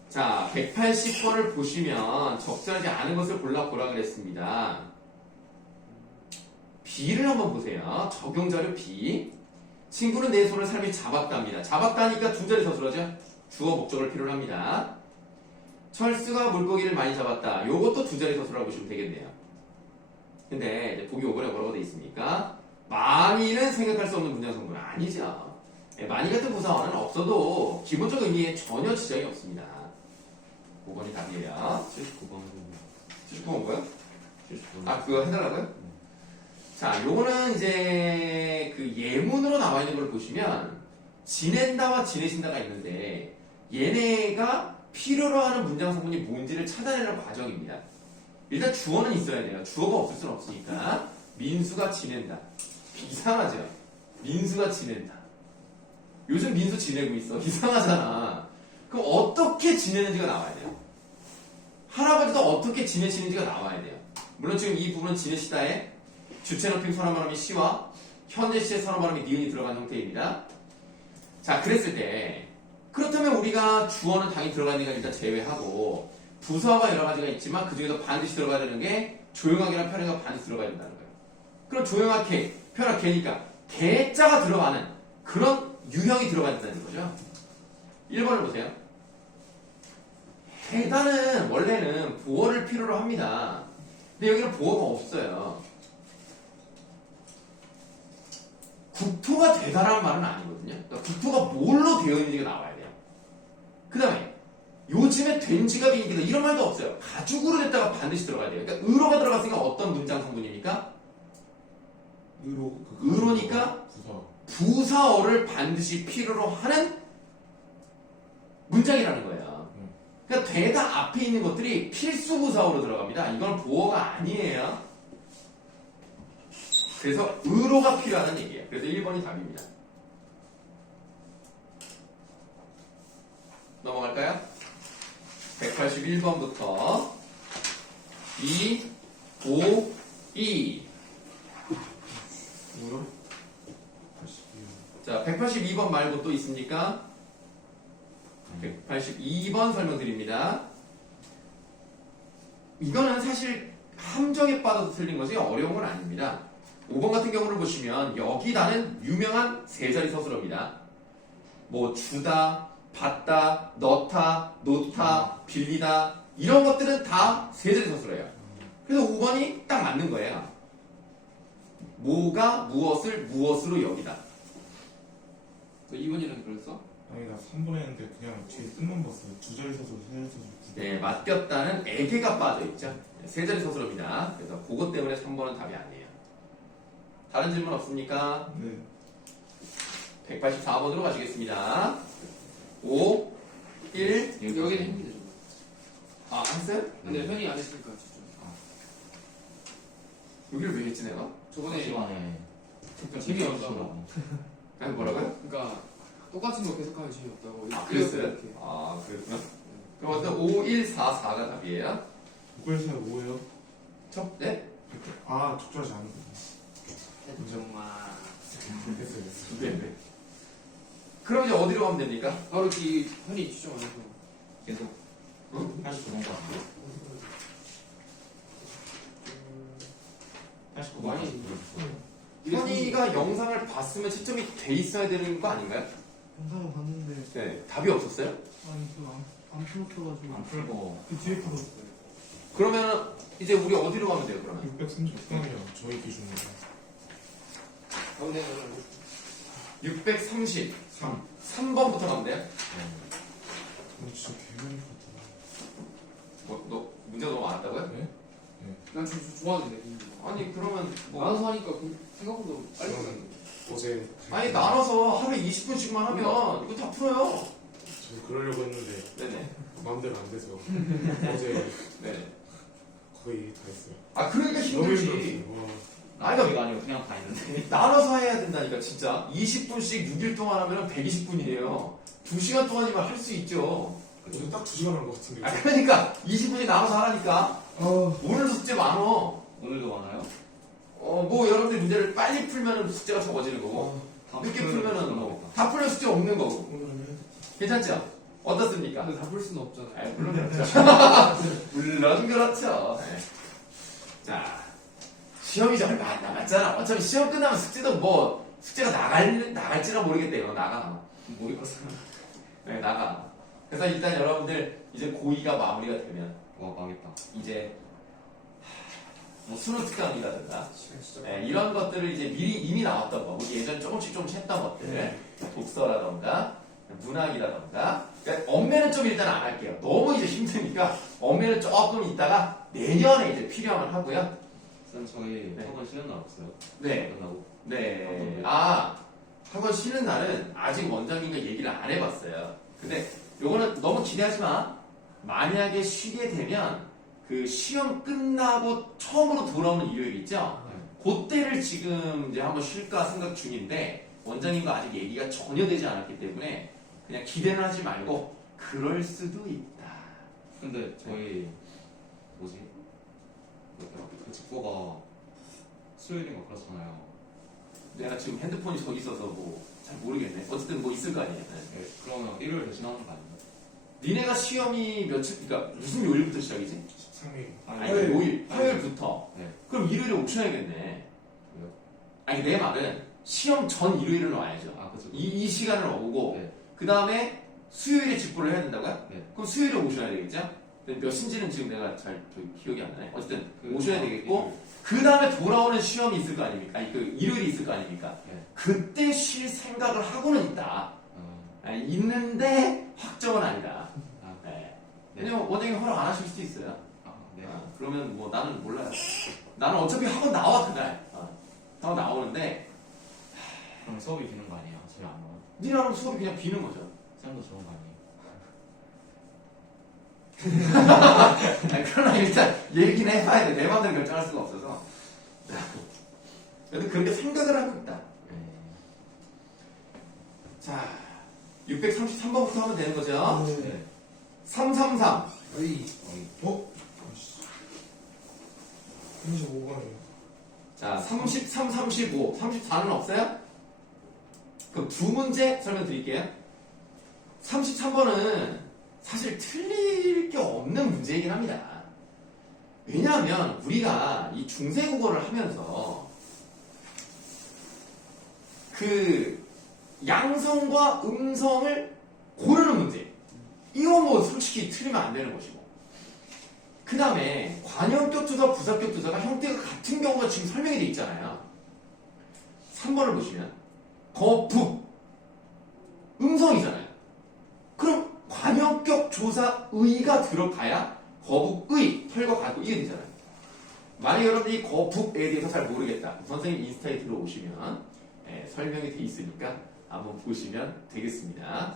자, 180번을 보시면 적절하지 않은 것을 골라보라 그랬습니다. B를 한번 보세요. 적용자료 B. 친구는 내 손을 삶이 잡았답니다. 잡았다니까 두 자리 서술하죠? 주어 목적을 필요로 합니다. 철수가 물고기를 많이 잡았다. 요것도 두 자리 서술하고 보시면 되겠네요. 근데 이제 보기 5번에 뭐라고 돼 있습니까? 많이는 생각할 수 없는 문장 성분 아니죠. 많이 같은 부사어는 없어도 기본적 의미에 전혀 지장이 없습니다. 5번이 답이에요. 79번. 79번 뭐요? 79번. 아, 그거 해달라고요? 자, 요거는 이제 그 예문으로 나와 있는 걸 보시면 지낸다와 지내신다가 있는데 얘네가 필요로 하는 문장 성분이 뭔지를 찾아내는 과정입니다. 일단 주어는 있어야 돼요. 주어가 없을 수는 없으니까. 민수가 지낸다. 이상하죠? 민수가 지낸다. 요즘 민수 지내고 있어. 이상하잖아. 그럼 어떻게 지내는지가 나와야 돼요. 할아버지도 어떻게 지내시는지가 나와야 돼요. 물론 지금 이 부분은 지내시다에 주체 높임 선어 발음이 시와 현재 시의 선어 발음이 니은이 들어간 형태입니다. 자, 그랬을 때 그렇다면 우리가 주어는 당연히 들어가는 게 일단 제외하고 부사가 여러 가지가 있지만 그 중에서 반드시 들어가야 되는 게 조용하게랑 편하게 반드시 들어가야 된다는 거예요. 그럼 조용하게, 편하게니까 개자가 들어가는 그런 유형이 들어가야 된다는 거죠. 1번을 보세요. 해다는 원래는 보어를 필요로 합니다. 근데 여기는 보어가 없어요. 국토가 되다라는 말은 아니거든요. 그러니까 국토가 뭘로 되어 있는지가 나와야 돼요. 그 다음에 요즘에 된 지갑이 인기다 이런 말도 없어요. 가죽으로 됐다가 반드시 들어가야 돼요. 그러니까 의로가 들어갔으니까 어떤 문장 성분입니까? 의로니까 부사어를 반드시 필요로 하는 문장이라는 거예요. 그러니까 되다 앞에 있는 것들이 필수 부사어로 들어갑니다. 이건 보어가 아니에요. 그래서 의로가 필요하다는 얘기예요. 그래서 1번이 답입니다. 넘어갈까요? 181번부터 2, 5, 2 뭐요? 자, 182번 말고 또 있습니까? 182번 설명드립니다. 이거는 사실 함정에 빠져서 틀린 것이 어려운 건 아닙니다. 5번 같은 경우를 보시면 여기다는 유명한 세 자리 서술어입니다. 뭐 주다, 받다, 넣다, 놓다, 빌리다 이런 것들은 다 세 자리 서술어예요. 그래서 5번이 딱 맞는 거예요. 뭐가 무엇을 무엇으로 여기다. 너 2번이랑 그랬어? 아니 나 3번 했는데 그냥 뒤에 뜻만 봤어요. 두 자리 서술, 세 자리 서술. 네, 맡겼다는 애게가 빠져있죠. 세 자리 서술어입니다. 그래서 그것 때문에 3번은 답이 아니에요. 다른 질문 없습니까? 네. 184번으로 가시겠습니다. 5, 1. 여기는 했는데 저거. 아, 했어요? 근데 현이 안 했으니까 진짜. 여기를 왜 했지 내가? 저번에 시간에 재미없다고. 아니 뭐라고요? 그러니까 똑같은 거 계속하면 재미없다고. 아, 그랬어요? 이렇게. 아, 그랬구나. 그럼 어떤 5, 1, 4, 4가 답이에요? 5에서 5예요? 첫, 네? 아 적절하지 않은 거. 정말. 됐어요. 네, 네. 그럼 이제 어디로 가면 됩니까? 바로 이 현이 지정 안 해서. 계속 응? 89번 거 같아요. 89번. 많이 현이가 영상을 봤으면 시점이 돼 있어야 되는 거 아닌가요? 영상을 봤는데 네. 답이 없었어요? 아니 그안 풀었어가지고 안 풀고 그 뒤에 풀었어요. 그러면 이제 우리 어디로 가면 돼요, 그러면? 630번이요. 저희 기준으로. 가운데 630. 3. 3번부터 가면 돼요? 진짜 개많이 풀었다. 뭐, 너, 문제가 너무 많았다고요? 네? 난 좋아하는데 아니 그러면 뭐 나눠서 하니까 생각보다 빨리 저는 끝나는데. 어제 아니 나눠서 하루에 20분씩만 하면 이거 다 풀어요. 저 그러려고 했는데 네네. 마음대로 안 돼서 어제 네. 거의 다 했어요. 아 그러니까 너무 힘들지. 힘들었어요. 와. 아니, 아니, 이거 아니고 그냥 다 있는데. 나눠서 해야 된다니까 진짜. 20분씩 6일 동안 하면 120분이에요. 2시간 동안이면 할 수 있죠. 어제 딱 2시간 한 것 같은데. 아 그러니까 20분씩 나눠서 하라니까. 아, 오늘도 숙제 많어. 오늘도 많아요? 뭐 여러분들 문제를 빨리 풀면 숙제가 적어지는 거고 늦게 풀면은 뭐 다 풀면 숙제 없는 거고. 오늘은 괜찮죠? 어떻습니까? 근데 다 풀 수는 없잖아요. 아, 물론 그렇죠. 물론 그렇죠. 네. 자, 시험이 좀 얼마 안 남았잖아. 어차피 시험 끝나면 숙제도 뭐 숙제가 나갈지는 모르겠대. 이거 나가. 모르겠어. 네, 나가. 그래서 일단 여러분들 이제 고2가 마무리가 되면 와, 망했다. 이제 뭐 수능 특강이라든가 시간 진짜 네, 이런 것들을 이제 미리 이미 나왔던 거, 우리 예전 조금씩 했던 것들, 독서라던가 문학이라던가, 그러니까 엄매는 좀 일단 안 할게요. 너무 이제 힘드니까 엄매는 조금 있다가 내년에 이제 필요하면 하고요. 쌤, 저희 네. 학원 쉬는 날 없어요? 네, 끝나고? 네. 아, 학원 쉬는 날은 아직 원장님과 얘기를 안 해봤어요. 근데 요거는 너무 기대하지 마. 만약에 쉬게 되면 그 시험 끝나고 처음으로 돌아오는 일요일 있죠? 그때를 지금 이제 한번 쉴까 생각 중인데 원장님과 아직 얘기가 전혀 되지 않았기 때문에 그냥 기대는 하지 말고 그럴 수도 있다. 근데 저희 뭐지? 그 직보가 수요일인가 그렇잖아요. 내가 지금 핸드폰이 저기 있어서 뭐 잘 모르겠네. 어쨌든 뭐 있을 거 아니에요. 네. 네, 그러면 일요일 대신하는 거 아닌가요? 니네가 시험이 며칠, 그러니까 무슨 요일부터 시작이지? 13일. 아니, 5일, 화요일부터. 네. 그럼 일요일에 오셔야겠네. 왜요? 아니, 내 말은 시험 전 일요일은 와야죠. 아, 그쵸. 이 시간을 오고, 네. 그 다음에 수요일에 직보를 해야 된다고요? 네. 그럼 수요일에 오셔야 되겠죠? 근데 몇 신지는 지금 내가 잘 기억이 안 나네. 어쨌든 그 오셔야 되겠고, 그 다음에 돌아오는 시험이 있을 거 아닙니까? 아니, 그 일요일이 있을 거 아닙니까? 네. 그때 쉴 생각을 하고는 있다. 어, 아니, 있는데 확정은 아니다. 아, 네. 네. 왜냐면 원장님 허락 안 하실 수도 있어요. 아, 네. 그러면 뭐 나는 몰라요. 나는 어차피 학원 나와 그날. 학원 나오는데 그럼 수업이 비는 거 아니에요? 저희 안 와요? 니랑 수업이 그냥 비는 거죠. 쌤도 좋은 거 아니에요? 아니, 그러나 일단 얘기는 해봐야 돼. 내 마음대로 결정할 수가 없어서. 그래도 그렇게 생각을 하고 있다. 네. 자, 633번부터 하면 되는 거죠. 네. 333. 아이. 어이. 어? 35번이에요. 자, 33, 35. 34는 없어요? 그럼 두 문제 설명드릴게요. 33번은 사실 틀릴 게 없는 문제이긴 합니다. 왜냐하면 우리가 이 중세국어를 하면서 그 양성과 음성을 고르는 문제. 이거 뭐 솔직히 틀리면 안 되는 것이고. 그 다음에 관형격 조사, 부사격 조사가 형태가 같은 경우가 지금 설명이 돼 있잖아요. 3번을 보시면 거북 음성이잖아요. 그럼 관형격 조사 의가 들어가야 거북의 털과 가고 이게 되잖아요. 만약 여러분들이 거북에 대해서 잘 모르겠다. 선생님 인스타에 들어오시면 설명이 돼 있으니까 한번 보시면 되겠습니다.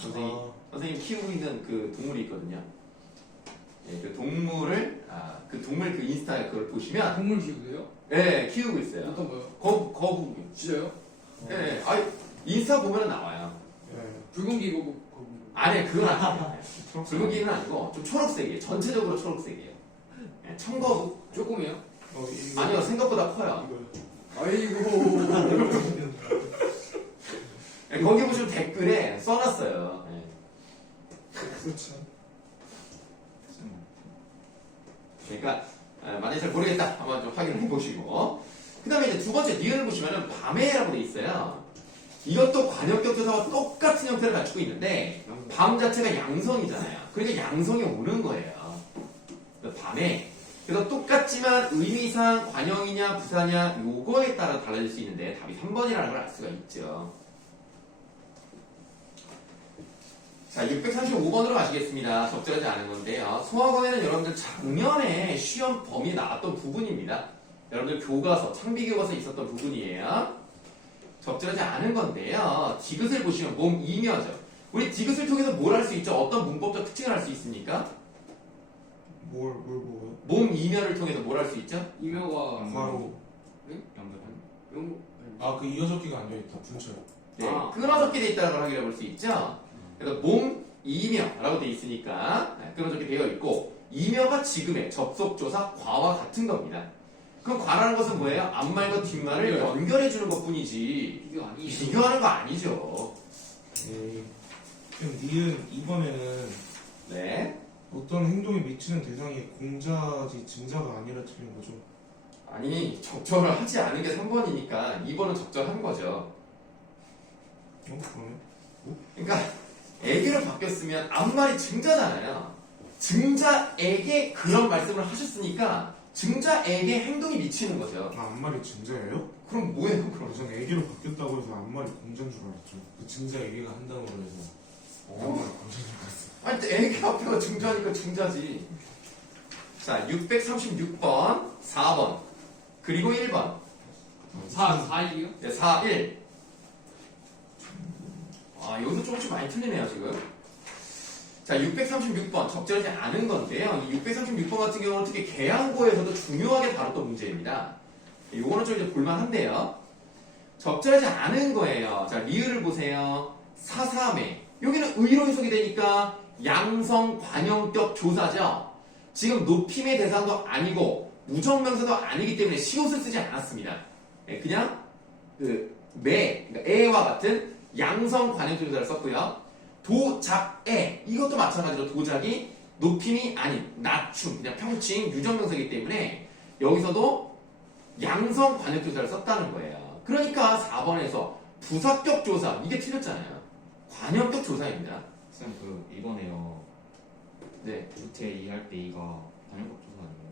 선생님 키우고 있는 그 동물이 있거든요. 그 동물을 그 동물 그 인스타 그걸 보시면 동물 키우세요? 네 키우고 있어요. 어떤 거요? 거북. 진짜요? 네, 인스타 보면 나와요. 네. 붉은 기 거북. 아니 그건 아니에요. 붉은 기는 아니고 좀 초록색이에요. 전체적으로 초록색이에요. 네, 청거북. 조금이요? 이거. 아니요 생각보다 커요. 이거. 아이고. 네, 거기 보시면 댓글에 써놨어요. 네. 그렇죠. 그러니까 만약에 잘 모르겠다 한번 좀 확인해 보시고 그 다음에 이제 두 번째 니은을 보시면은 밤에라고 돼 있어요. 이것도 관형격 조사와 똑같은 형태를 갖추고 있는데 밤 자체가 양성이잖아요. 그러니까 양성이 오는 거예요. 밤에. 그래서 똑같지만 의미상 관형이냐 부사냐 요거에 따라 달라질 수 있는데 답이 3번이라는 걸 알 수가 있죠. 자, 635번으로 가시겠습니다. 적절하지 않은 건데요. 소화관에는 여러분들 작년에 시험 범위 나왔던 부분입니다. 여러분들 교과서, 창비교과서에 있었던 부분이에요. 적절하지 않은 건데요. 디귿을 보시면 몸 이며죠. 우리 디귿을 통해서 뭘 할 수 있죠? 어떤 문법적 특징을 할 수 있습니까? 뭘 보고요? 몸 이며를 통해서 뭘 할 수 있죠? 이명과 바로 명 그 이어적기가 안 되어 있다. 분철. 네, 아. 끊어졌게 돼 있다는 걸 확인해 볼 수 있죠. 그래서 몸 이며라고 돼 있으니까 끊어졌게 되어 있고 이며가 지금의 접속조사 과와 같은 겁니다. 그럼 과라는 것은 뭐예요? 앞말과 뒷말을 연결해 주는 것뿐이지 비교 아니에요. 비교하는 거 아니죠. 네. 그럼 니은 2번에는 네, 어떤 행동에 미치는 대상이 공자지 증자가 아니라 틀린 거죠. 아니 적절을 하지 않은 게 3번이니까 2번은 적절한 거죠. 그러면? 그러니까 에게로 바뀌었으면 앞말이 증자잖아요. 증자에게 그런 말씀을 하셨으니까 증자에게 행동이 미치는 거죠. 앞말이 증자예요? 그럼 뭐예요? 그럼 전 애기로 바뀌었다고 해서 앞말이 공자인 줄 알았죠. 그 증자 애기가 한다고 해서 앞말이 공자인 줄 알았어요. 아니 에게 앞에가 증자니까 증자지. 자, 636번, 4번, 그리고 1번. 4이요? 네, 4, 1. 아, 여기서 조금씩 많이 틀리네요, 지금. 자, 636번, 적절하지 않은 건데요. 이 636번 같은 경우는 특히 계양고에서도 중요하게 다뤘던 문제입니다. 요거는 좀 이제 볼만한데요. 적절하지 않은 거예요. 자, 리을을 보세요. 사삼에. 여기는 의로 해석이 되니까 양성 관형격 조사죠. 지금 높임의 대상도 아니고 무정명사도 아니기 때문에 시옷을 쓰지 않았습니다. 그냥 그러니까 에와 같은 양성 관형격 조사를 썼고요. 도작에 이것도 마찬가지로 도작이 높임이 아닌 낮춤 그냥 평칭 유정명사이기 때문에 여기서도 양성 관형격 조사를 썼다는 거예요. 그러니까 4번에서 부사격 조사 이게 틀렸잖아요. 관형격 조사입니다. 쌤, 그 이번에요. 네. 부태 2 할 때 2가 단연법 조사 아니에요?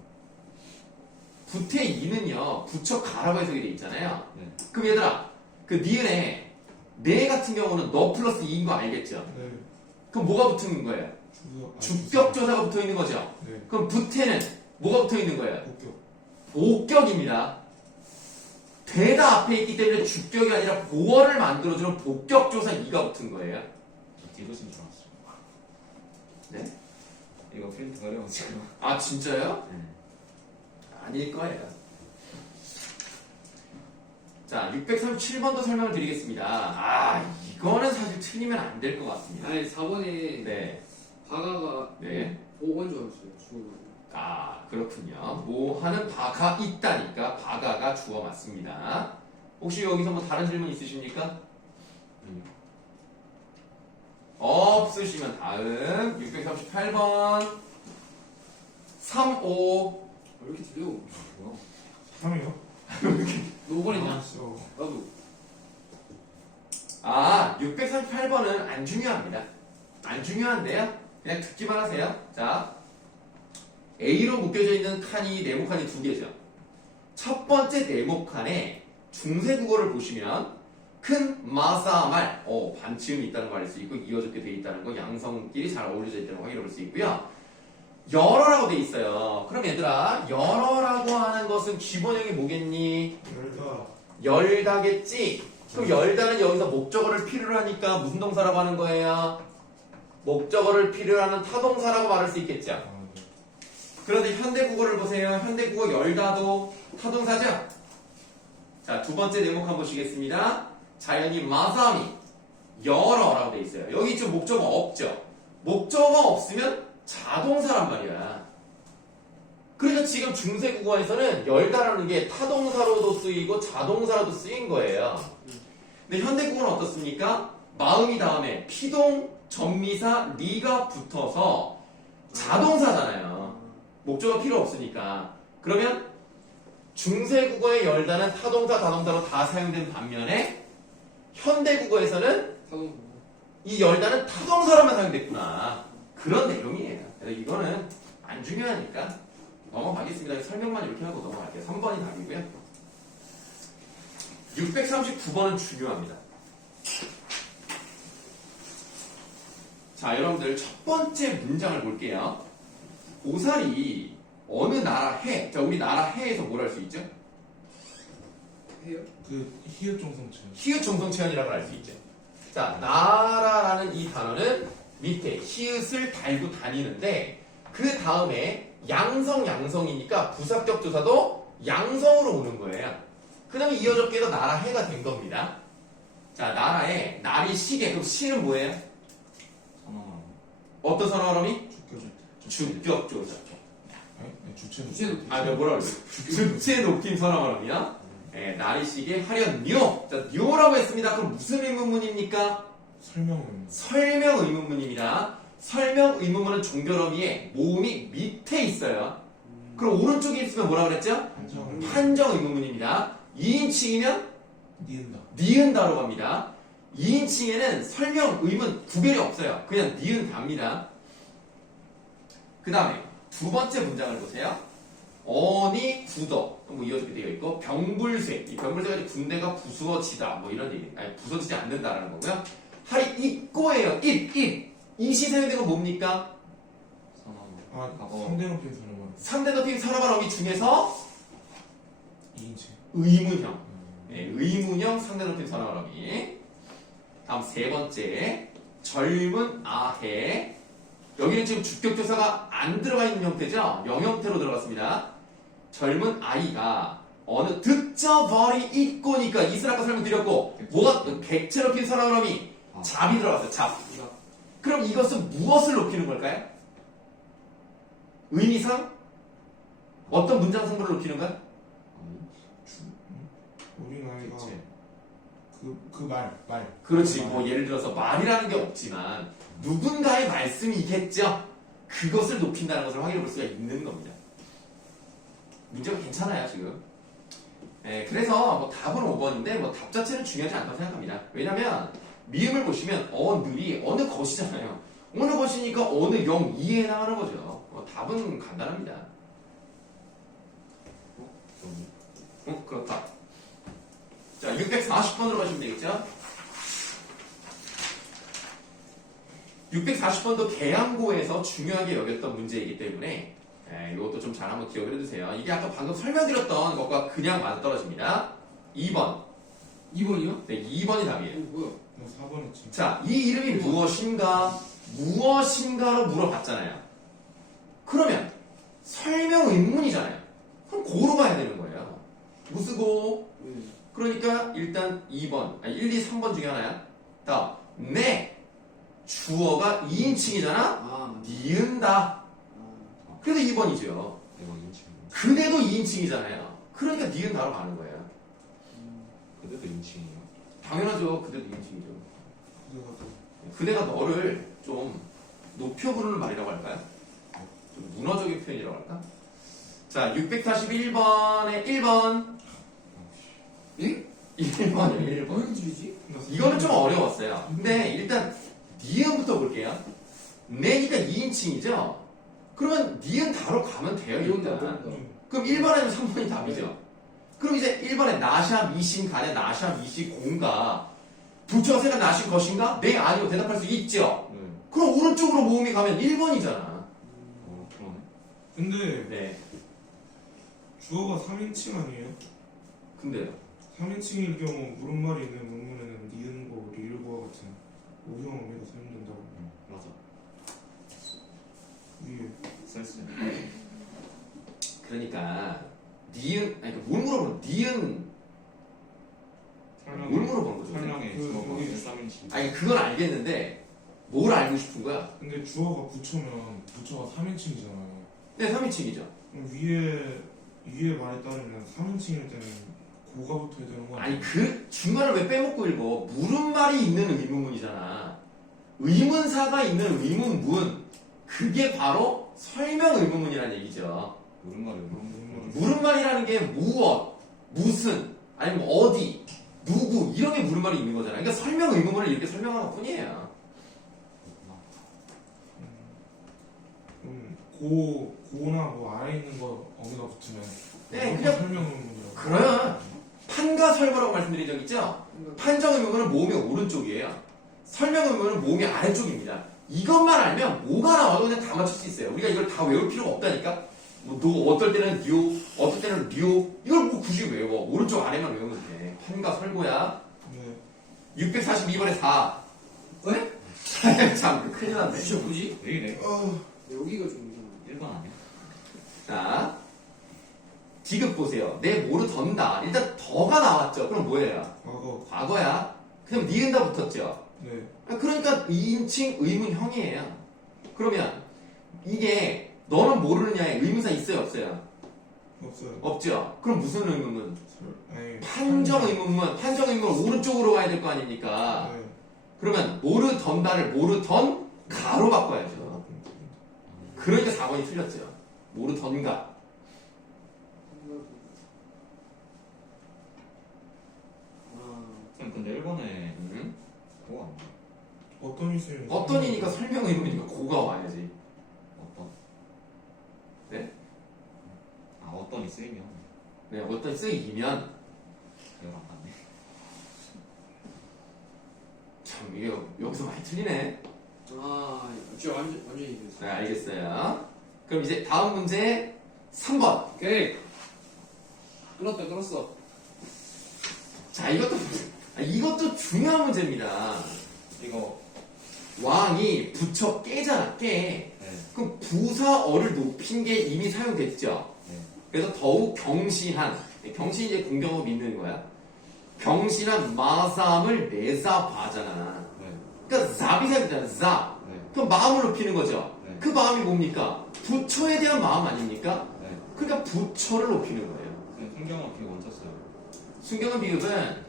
부태 2는요 부처 가라고 해석이 돼 있잖아요. 네. 그럼 얘들아 그 니은에 네 같은 경우는 너 플러스 2인 거 알겠죠? 네. 그럼 뭐가 붙은 거예요? 주격 조사가 붙어 있는 거죠? 네. 그럼 부태는 뭐가 붙어 있는 거예요? 복격. 복격입니다. 대다 앞에 있기 때문에 주격이 아니라 보어를 만들어주는 복격조사 2가 붙은 거예요. 저 디귿인 줄 알았어요. 네? 이거 프린트 어려워가지고. 아 진짜요? 네. 아닐 거예요. 자, 637번도 설명을 드리겠습니다. 아, 이거는 사실 틀리면 안 될 것 같습니다. 아니 4번에 네. 바가가 네. 5번 줄 알았어요. 주어. 아, 그렇군요. 뭐 하는 바가 있다니까 바가가 주어 맞습니다. 혹시 여기서 뭐 다른 질문 있으십니까? 없으시면 다음 638번 35 왜 이렇게 들려? 뭐야? 3이요? 너 5번이냐? 알았어. 나도. 아, 638번은 안 중요합니다. 안 중요한데요. 그냥 듣기만 하세요. 자, A로 묶여져 있는 칸이 네모 칸이 두 개죠. 첫 번째 네모 칸에 중세 국어를 보시면 큰 마사말, 반치음이 있다는 거 알 수 있고 이어졌게 돼 있다는 거, 양성끼리 잘 어울려져 있다는 거 확인해 볼 수 있고요. 열어라고 돼 있어요. 그럼 얘들아, 열어라고 하는 것은 기본형이 뭐겠니? 열다. 열다겠지? 그럼 열다는 여기서 목적어를 필요로 하니까 무슨 동사라고 하는 거예요? 목적어를 필요로 하는 타동사라고 말할 수 있겠죠? 네. 그런데 현대국어를 보세요. 현대국어 열다도 타동사죠? 자, 두 번째 네모칸 보시겠습니다. 자연히 마사미 열어라고 돼 있어요. 여기 좀 목적어 없죠? 목적어가 없으면 자동사란 말이야. 그러니까 지금 중세국어에서는 열다라는 게 타동사로도 쓰이고 자동사로도 쓰인 거예요. 근데 현대국어는 어떻습니까? 마음이 다음에 피동, 전미사, 리가 붙어서 자동사잖아요. 목적어 필요 없으니까. 그러면 중세국어의 열다는 타동사, 다동사로 다 사용된 반면에 현대국어에서는 사동. 이 열다는 타동사로만 사용됐구나. 그런 내용이에요. 그래서 이거는 안 중요하니까 넘어가겠습니다. 설명만 이렇게 하고 넘어갈게요. 3번이 답이고요. 639번은 중요합니다. 자, 여러분들 첫 번째 문장을 볼게요. 보살이 어느 나라 해? 자, 우리 나라 해에서 뭘 할 수 있죠? 해요? 그 히읗 정성체. 히읗 정성체현이라고 할 수 있죠. 자, 나라라는 이 단어는 밑에 히읗을 달고 다니는데 그 다음에 양성이니까 부사격 조사도 양성으로 오는 거예요. 그 다음에 이어졌게도 나라 해가 된 겁니다. 자, 나라에 날이 시계. 그럼 시는 뭐예요? 선언. 어떤 선어람이? 주격. 주격 조사. 네, 주체는. 주체도 아, 내가 뭐라 그랬어? 주체 높임 선어람이야? 네, 날이 시계 하련뇨. 자, 뇨라고 했습니다. 그럼 무슨 의문문입니까? 설명은. 설명 의문문입니다. 설명 의문문은 종결어미에 모음이 밑에 있어요. 그럼 오른쪽에 있으면 뭐라 그랬죠? 한정을. 판정 의문문입니다. 2인칭이면 니은다. 니은다로 갑니다. 2인칭에는 설명 의문 구별이 없어요. 그냥 니은답니다. 그 다음에 두 번째 문장을 보세요. 어니 굳어 뭐 이어지게 되어 있고 병불쇠. 이 병불쇠가 이제 군대가 부수어지다 뭐 이런 얘기. 아니 부서지지 않는다라는 거고요. 할이 입고예요. 이 시사에 된 건 뭡니까? 선언. 아, 과거. 상대 높임 설명은. 상대 높임 서너발 어미 중에서 2인칭. 의문형. 네, 의문형 상대 높임 서너발 어미. 다음 세 번째 젊은 아해. 여기는 지금 주격조사가 안 들어가 있는 형태죠? 영형태로 들어갔습니다. 젊은 아이가 어느 득저버리 있고니까 이슬 아까 설명드렸고 뭐가 객체 높임 서너발 어미 잡이 들어갔어요. 잡. 그럼 이것은 무엇을 높이는 걸까요? 의미상? 어떤 문장 성분을 높이는 거야? 우리 나이가 그치. 그 말. 그렇지. 말. 뭐 예를 들어서 말이라는 게 없지만 누군가의 말씀이겠죠. 그것을 높인다는 것을 확인해 볼 수가 있는 겁니다. 문제가 괜찮아요 지금. 그래서 뭐 답은 5번인데 뭐 답 자체는 중요하지 않다고 생각합니다. 왜냐면 미음을 보시면 어느리 어느 것이잖아요. 어느 것이니까 어느 영 이에 해당하는 거죠. 답은 간단합니다. 그렇다. 자, 640번으로 가시면 되겠죠? 640번도 계양고에서 중요하게 여겼던 문제이기 때문에 이것도 좀 잘 한번 기억을 해두세요. 이게 아까 방금 설명드렸던 것과 그냥 맞아떨어집니다. 2번. 2번이요? 네, 2번이 답이에요. 뭐야? 4번이지. 자, 이 이름이 무엇인가? 무엇인가로 물어봤잖아요. 그러면 설명 의문이잖아요. 그럼 고로 가야 되는 거예요. 무쓰고. 네. 그러니까 일단 2번, 아니 1, 2, 3번 중에 하나야. 다음, 네. 주어가 2인칭이잖아? 아, 니은다. 아. 그래서 2번이죠. 내가 인칭. 그대도 2인칭이잖아요. 그러니까 니은다로 가는 거예요. 그래도 인칭이요. 당연하죠. 그대도 2인칭이죠. 그래가 또 그대가 너를 좀 높여 부르는 말이라고 할까요? 좀 문어적인 표현이라고 할까? 자, 641번에 1번. 예? 1번이요, 1번. 무슨 질이지? 이거는 좀 어려웠어요. 근데 일단 니은부터 볼게요. 네니까 2인칭이죠? 그러면 니은 다로 가면 돼요, 이온다, 일단. 이온다. 그럼 1번에는 3번이 답이죠. 그럼 이제 1번에 나샵 이신 간에 나샵 이시 공가 부처가 생각 나신 것인가? 네, 아니요. 대답할 수 있죠. 네. 그럼 오른쪽으로 모음이 가면 1번이잖아. 그러네. 근데 네. 주어가 3인칭 아니에요? 근데요. 3인칭일 경우 물음말이 있는 문문에는 니은고, 리을고와 같은 오형 어미가 사용된다고. 맞아. 위에 센스. 그러니까 니은 아니 뭘 물어보는 니은 뭘 물어보는 거죠? 설명에 그, 주어가 여기 3인칭. 아니 그건 알겠는데 뭘 알고 싶은 거야? 근데 주어가 부처면 부처가 3인칭이잖아요. 네, 3인칭이죠. 그럼 위에 말에 따르면 3인칭일 때는 고가 붙어야 되는 거 아니 아니에요? 그 중간을 왜 빼먹고 읽어? 물음말이 있는 의문문이잖아. 의문사가 있는 의문문. 그게 바로 설명 의문문이라는 얘기죠. 모른말이 물음말이라는 게 무엇, 무슨, 아니면 어디, 누구 이런 게 물음말이 있는 거잖아요. 그러니까 설명 의문문을 이렇게 설명한 것 뿐이에요. 고나 뭐 아래 있는 거 어미가 붙으면 네, 그건 그냥- 설명 의문이라고. 그러면 판과 설거라고 말씀드린 적 있죠? 판정 의문문은 모음이 오른쪽이에요. 설명 의문문은 모음이 아래쪽입니다. 이것만 알면 뭐가 나와도 그냥 다 맞출 수 있어요. 우리가 이걸 다 외울 필요가 없다니까. 뭐 어떨 때는 뉴, 어떨 때는 류. 이걸 뭐 굳이 외워. 오른쪽 아래만 외우면 돼. 편과 설고야. 네. 642번에 4. 왜? 참 큰일 났네. 진짜 뭐지? 왜 이래? 여기가 좀 이상하네. 1번 아니야? 자, 디귿 보세요. 내 모르 던다. 일단 더가 나왔죠. 그럼 뭐예요? 과거. 과거야. 그럼 니은다 붙었죠. 네. 그러니까 2인칭 의문형이에요. 그러면 이게 너는 모르느냐에 의문사 있어요, 없어요? 없어요. 없죠. 그럼 무슨 의문문? 아니. 판정 의문문. 판정 의문문 오른쪽으로 가야 될 거 아닙니까? 네. 그러면 모르 던다를 모르 던 가로 바꿔야죠. 그러니까 4번이 틀렸죠. 모르 던가. 쌤 근데 1번에 음? 그거 안 돼. 어떤 이슬? 어떤이니까 설명 의문이니까 고가 와야지. 어떤? 네? 아 어떤이 쓰이면 네, 어떤 쓰이면 기억 안 나네. 참 이게 여기서 많이 틀리네. 아, 진짜 완전히 이겼어. 네, 알겠어요. 그럼 이제 다음 문제 3번. 오케이. 끊었어. 자, 이것도 중요한 문제입니다. 이거 왕이 부처 깨잖아, 깨. 네. 그럼 부사어를 높인 게 이미 사용됐죠. 네. 그래서 더욱 경신한, 경신이 이제 공경어 믿는 거야. 경신한 마삼을 내사 봐잖아. 네. 그러니까 자비사이잖아, 자. 네. 그럼 마음을 높이는 거죠. 네. 그 마음이 뭡니까? 부처에 대한 마음 아닙니까? 네. 그러니까 부처를 높이는 거예요. 쌤 성경어 비교 얹었어요. 순경은 비읍은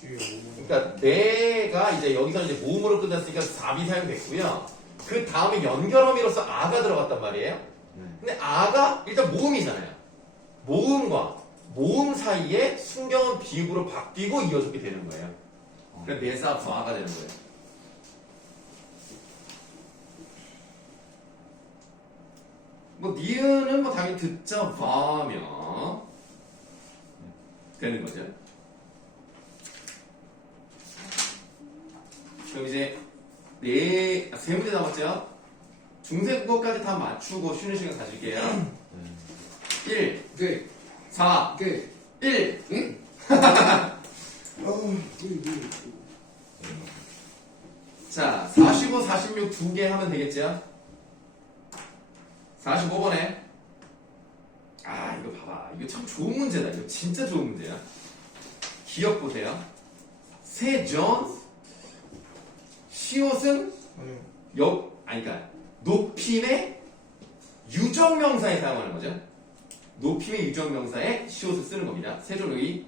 뒤에 5번. 그러니까 내가 이제 여기서 이제 모음으로 끝났으니까 사비 사용됐고요. 그 다음에 연결어미로서 아가 들어갔단 말이에요. 네. 근데 아가 일단 모음이잖아요. 모음과 모음 사이에 순경은 비읍으로 바뀌고 이어졌게 되는 거예요. 그래서 내사 부아가 되는 거예요. 뭐 니은은 뭐 당연히 듣자 봐며 되는 거죠. 그럼 이제 세 문제 남았죠? 중세국어까지 다 맞추고 쉬는 시간 가질게요. 네. 1, 오케이. 4, 오케이. 1. 응? 자, 45, 46 두 개 하면 되겠죠? 45번에 아, 이거 봐봐. 이거 참 좋은 문제다. 이거 진짜 좋은 문제야. 기억 보세요. 세존 시옷은 아니요. 그러니까 높임의 유정명사에 사용하는 거죠. 높임의 유정명사에 시옷을 쓰는 겁니다. 세존의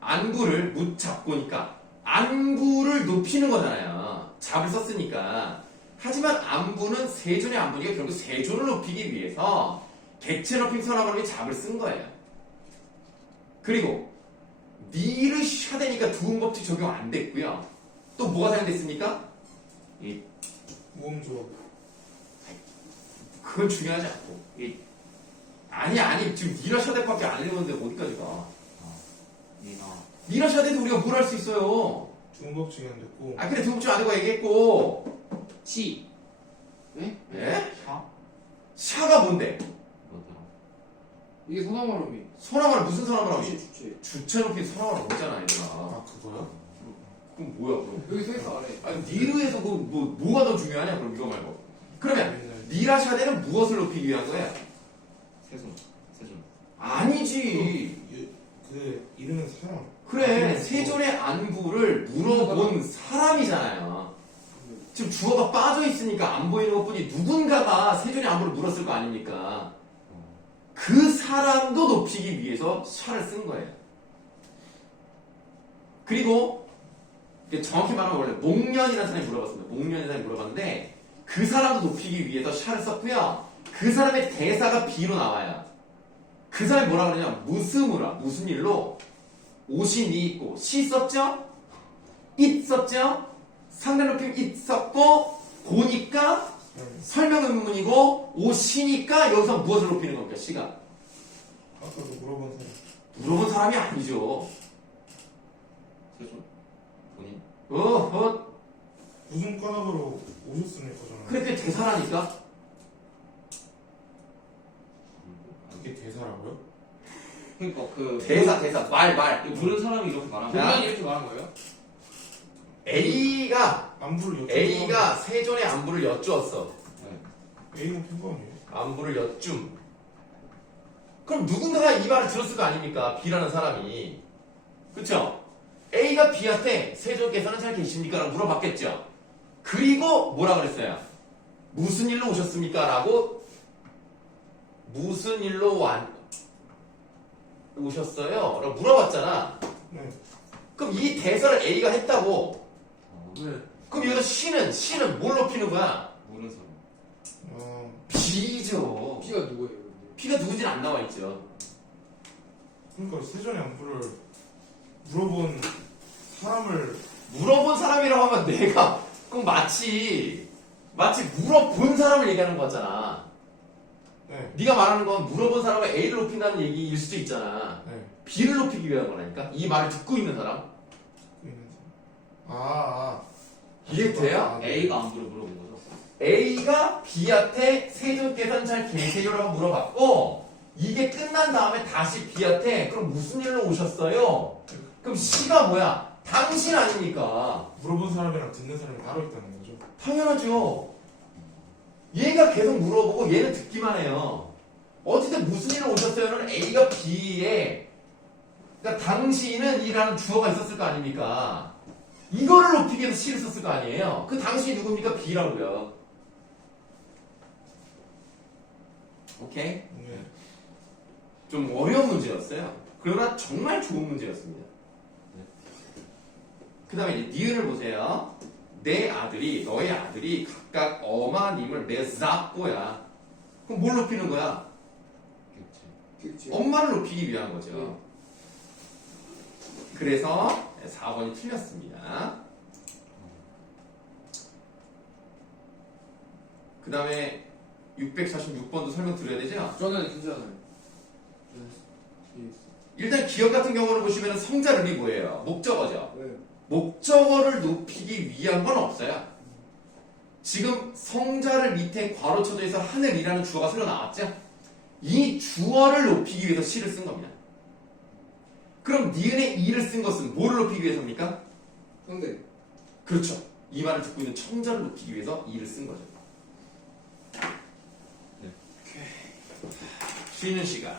안구를 무 잡고니까 안구를 높이는 거잖아요. 잡을 썼으니까. 하지만 안부는 세존의 안부니까 결국 세존을 높이기 위해서 객체 높임 선화발음이 잡을 쓴 거예요. 그리고 니를 샤되니까 두음 법칙 적용 안 됐고요. 또 뭐가 사용됐습니까? 이 모음 조합. 그건 중요하지 않고 아니 지금 니라 샤데밖에 안 읽었는데 어디까지 가? 니라 샤데도 우리가 뭘 할 수 있어요? 중법칙이 안 됐고. 아 그래 두음줄 안 되고 얘기했고 시. 네? 예? 샤? 샤가 뭔데? 뭐더라? 이게 소나마름이. 선화말 무슨 선화말하기? 주체. 주체 높이 선화말 없잖아 얘들아. 아, 그거야? 그럼 뭐야 그럼? 여기 서있어 아래. 아니 니르에서 뭐가 더 중요하냐 그럼 이거 말고. 그러면 네. 니라 샤데는 무엇을 높이기 위한 거야? 세존. 아니지. 그 이름은 사람. 그래 세존의 안부를 물어본 사람이잖아요. 지금 주어가 빠져 있으니까 안 보이는 것뿐이 누군가가 세존의 안부를 물었을 거 아닙니까? 그 사람도 높이기 위해서 샤를 쓴 거예요. 그리고 정확히 말하면 원래 목련이라는 사람이 물어봤습니다. 목련이라는 사람이 물어봤는데 그 사람도 높이기 위해서 샤를 썼고요. 그 사람의 대사가 비로 나와요. 그 사람이 뭐라 그러냐? 무슨 일로 옷이 니 있고 시 썼죠? 잇 썼죠? 상대 높임 잇 썼고 고니까 설명 의문문이고 옷이니까 여기서 무엇을 높이는 겁니까? 시가 아까도 물어본 사람. 물어본 사람이 아니죠. 세존? 본인? 무슨 까닭으로 오셨습니까 저는? 그게 대사라니까? 그게 대사라고요? 그러니까 그 대사, 말. 부른 사람이 이렇게 말하면 본관이 이렇게 말한 거예요? 안부를 A가 세존의 안부를 여쭈었어. A는 평범이에요. 안부를 여쭌. 그럼 누군가가 이 말을 들었을 거 아닙니까? B라는 사람이. 그쵸? A가 B한테 세존께서는 잘 계십니까? 라고 물어봤겠죠. 그리고 뭐라 그랬어요? 무슨 일로 오셨습니까? 라고 무슨 일로 오셨어요? 라고 물어봤잖아. 네. 그럼 이 대사를 A가 했다고. 네. 그럼 여기서 C는 뭘 높이는 거야? 모르는 사람. B죠. B가 누구예요? 근데? B가 누군지는 안 나와 있죠. 그러니까 세전의 안부를 물어본 사람을 물어본 사람이라고 하면 내가 그럼 마치 물어본 사람을 얘기하는 거잖아. 네. 네가 말하는 건 물어본 사람을 A를 높인다는 얘기일 수도 있잖아. 네. B를 높이기 위한 거라니까. 이 말을 듣고 있는 사람. 이해돼요? 네. A가 안부를 물어본 거죠. A가 B한테 세존께서는 잘 계세요라고 물어봤고 이게 끝난 다음에 다시 B한테 그럼 무슨 일로 오셨어요? 그럼 C가 뭐야? 당신 아닙니까? 물어본 사람이랑 듣는 사람이 따로 있다는 거죠. 당연하죠. 얘가 계속 물어보고 얘는 듣기만 해요. 어쨌든 무슨 일로 오셨어요는 A가 B에 그러니까 당신은 이라는 주어가 있었을 거 아닙니까? 이거를 높이기 위해서 C를 썼을 거 아니에요. 그 당신이 누굽니까? B라고요. 오케이? 네. 좀 어려운 문제였어요. 그러나 정말 좋은 문제였습니다. 그 다음에 이제 니은을 보세요. 너의 아들이 각각 어마님을 메잡고야. 그럼 뭘 높이는 거야? 그치. 엄마를 높이기 위한 거죠. 그래서 4번이 틀렸습니다. 그 다음에 646번도 설명드려야 되죠? 저는 괜찮아요. 일단 기억 같은 경우를 보시면 성자를이 뭐예요? 목적어죠. 왜? 목적어를 높이기 위한 건 없어요. 지금 성자를 밑에 괄호 쳐져 있어 하늘이라는 주어가 새로 나왔죠? 이 주어를 높이기 위해서 시를 쓴 겁니다. 그럼 니은의 이를 쓴 것은 뭐를 높이기 위해서입니까? 상대. 그렇죠. 이 말을 듣고 있는 청자를 높이기 위해서 이를 쓴 거죠. 네. 쉬는 시간.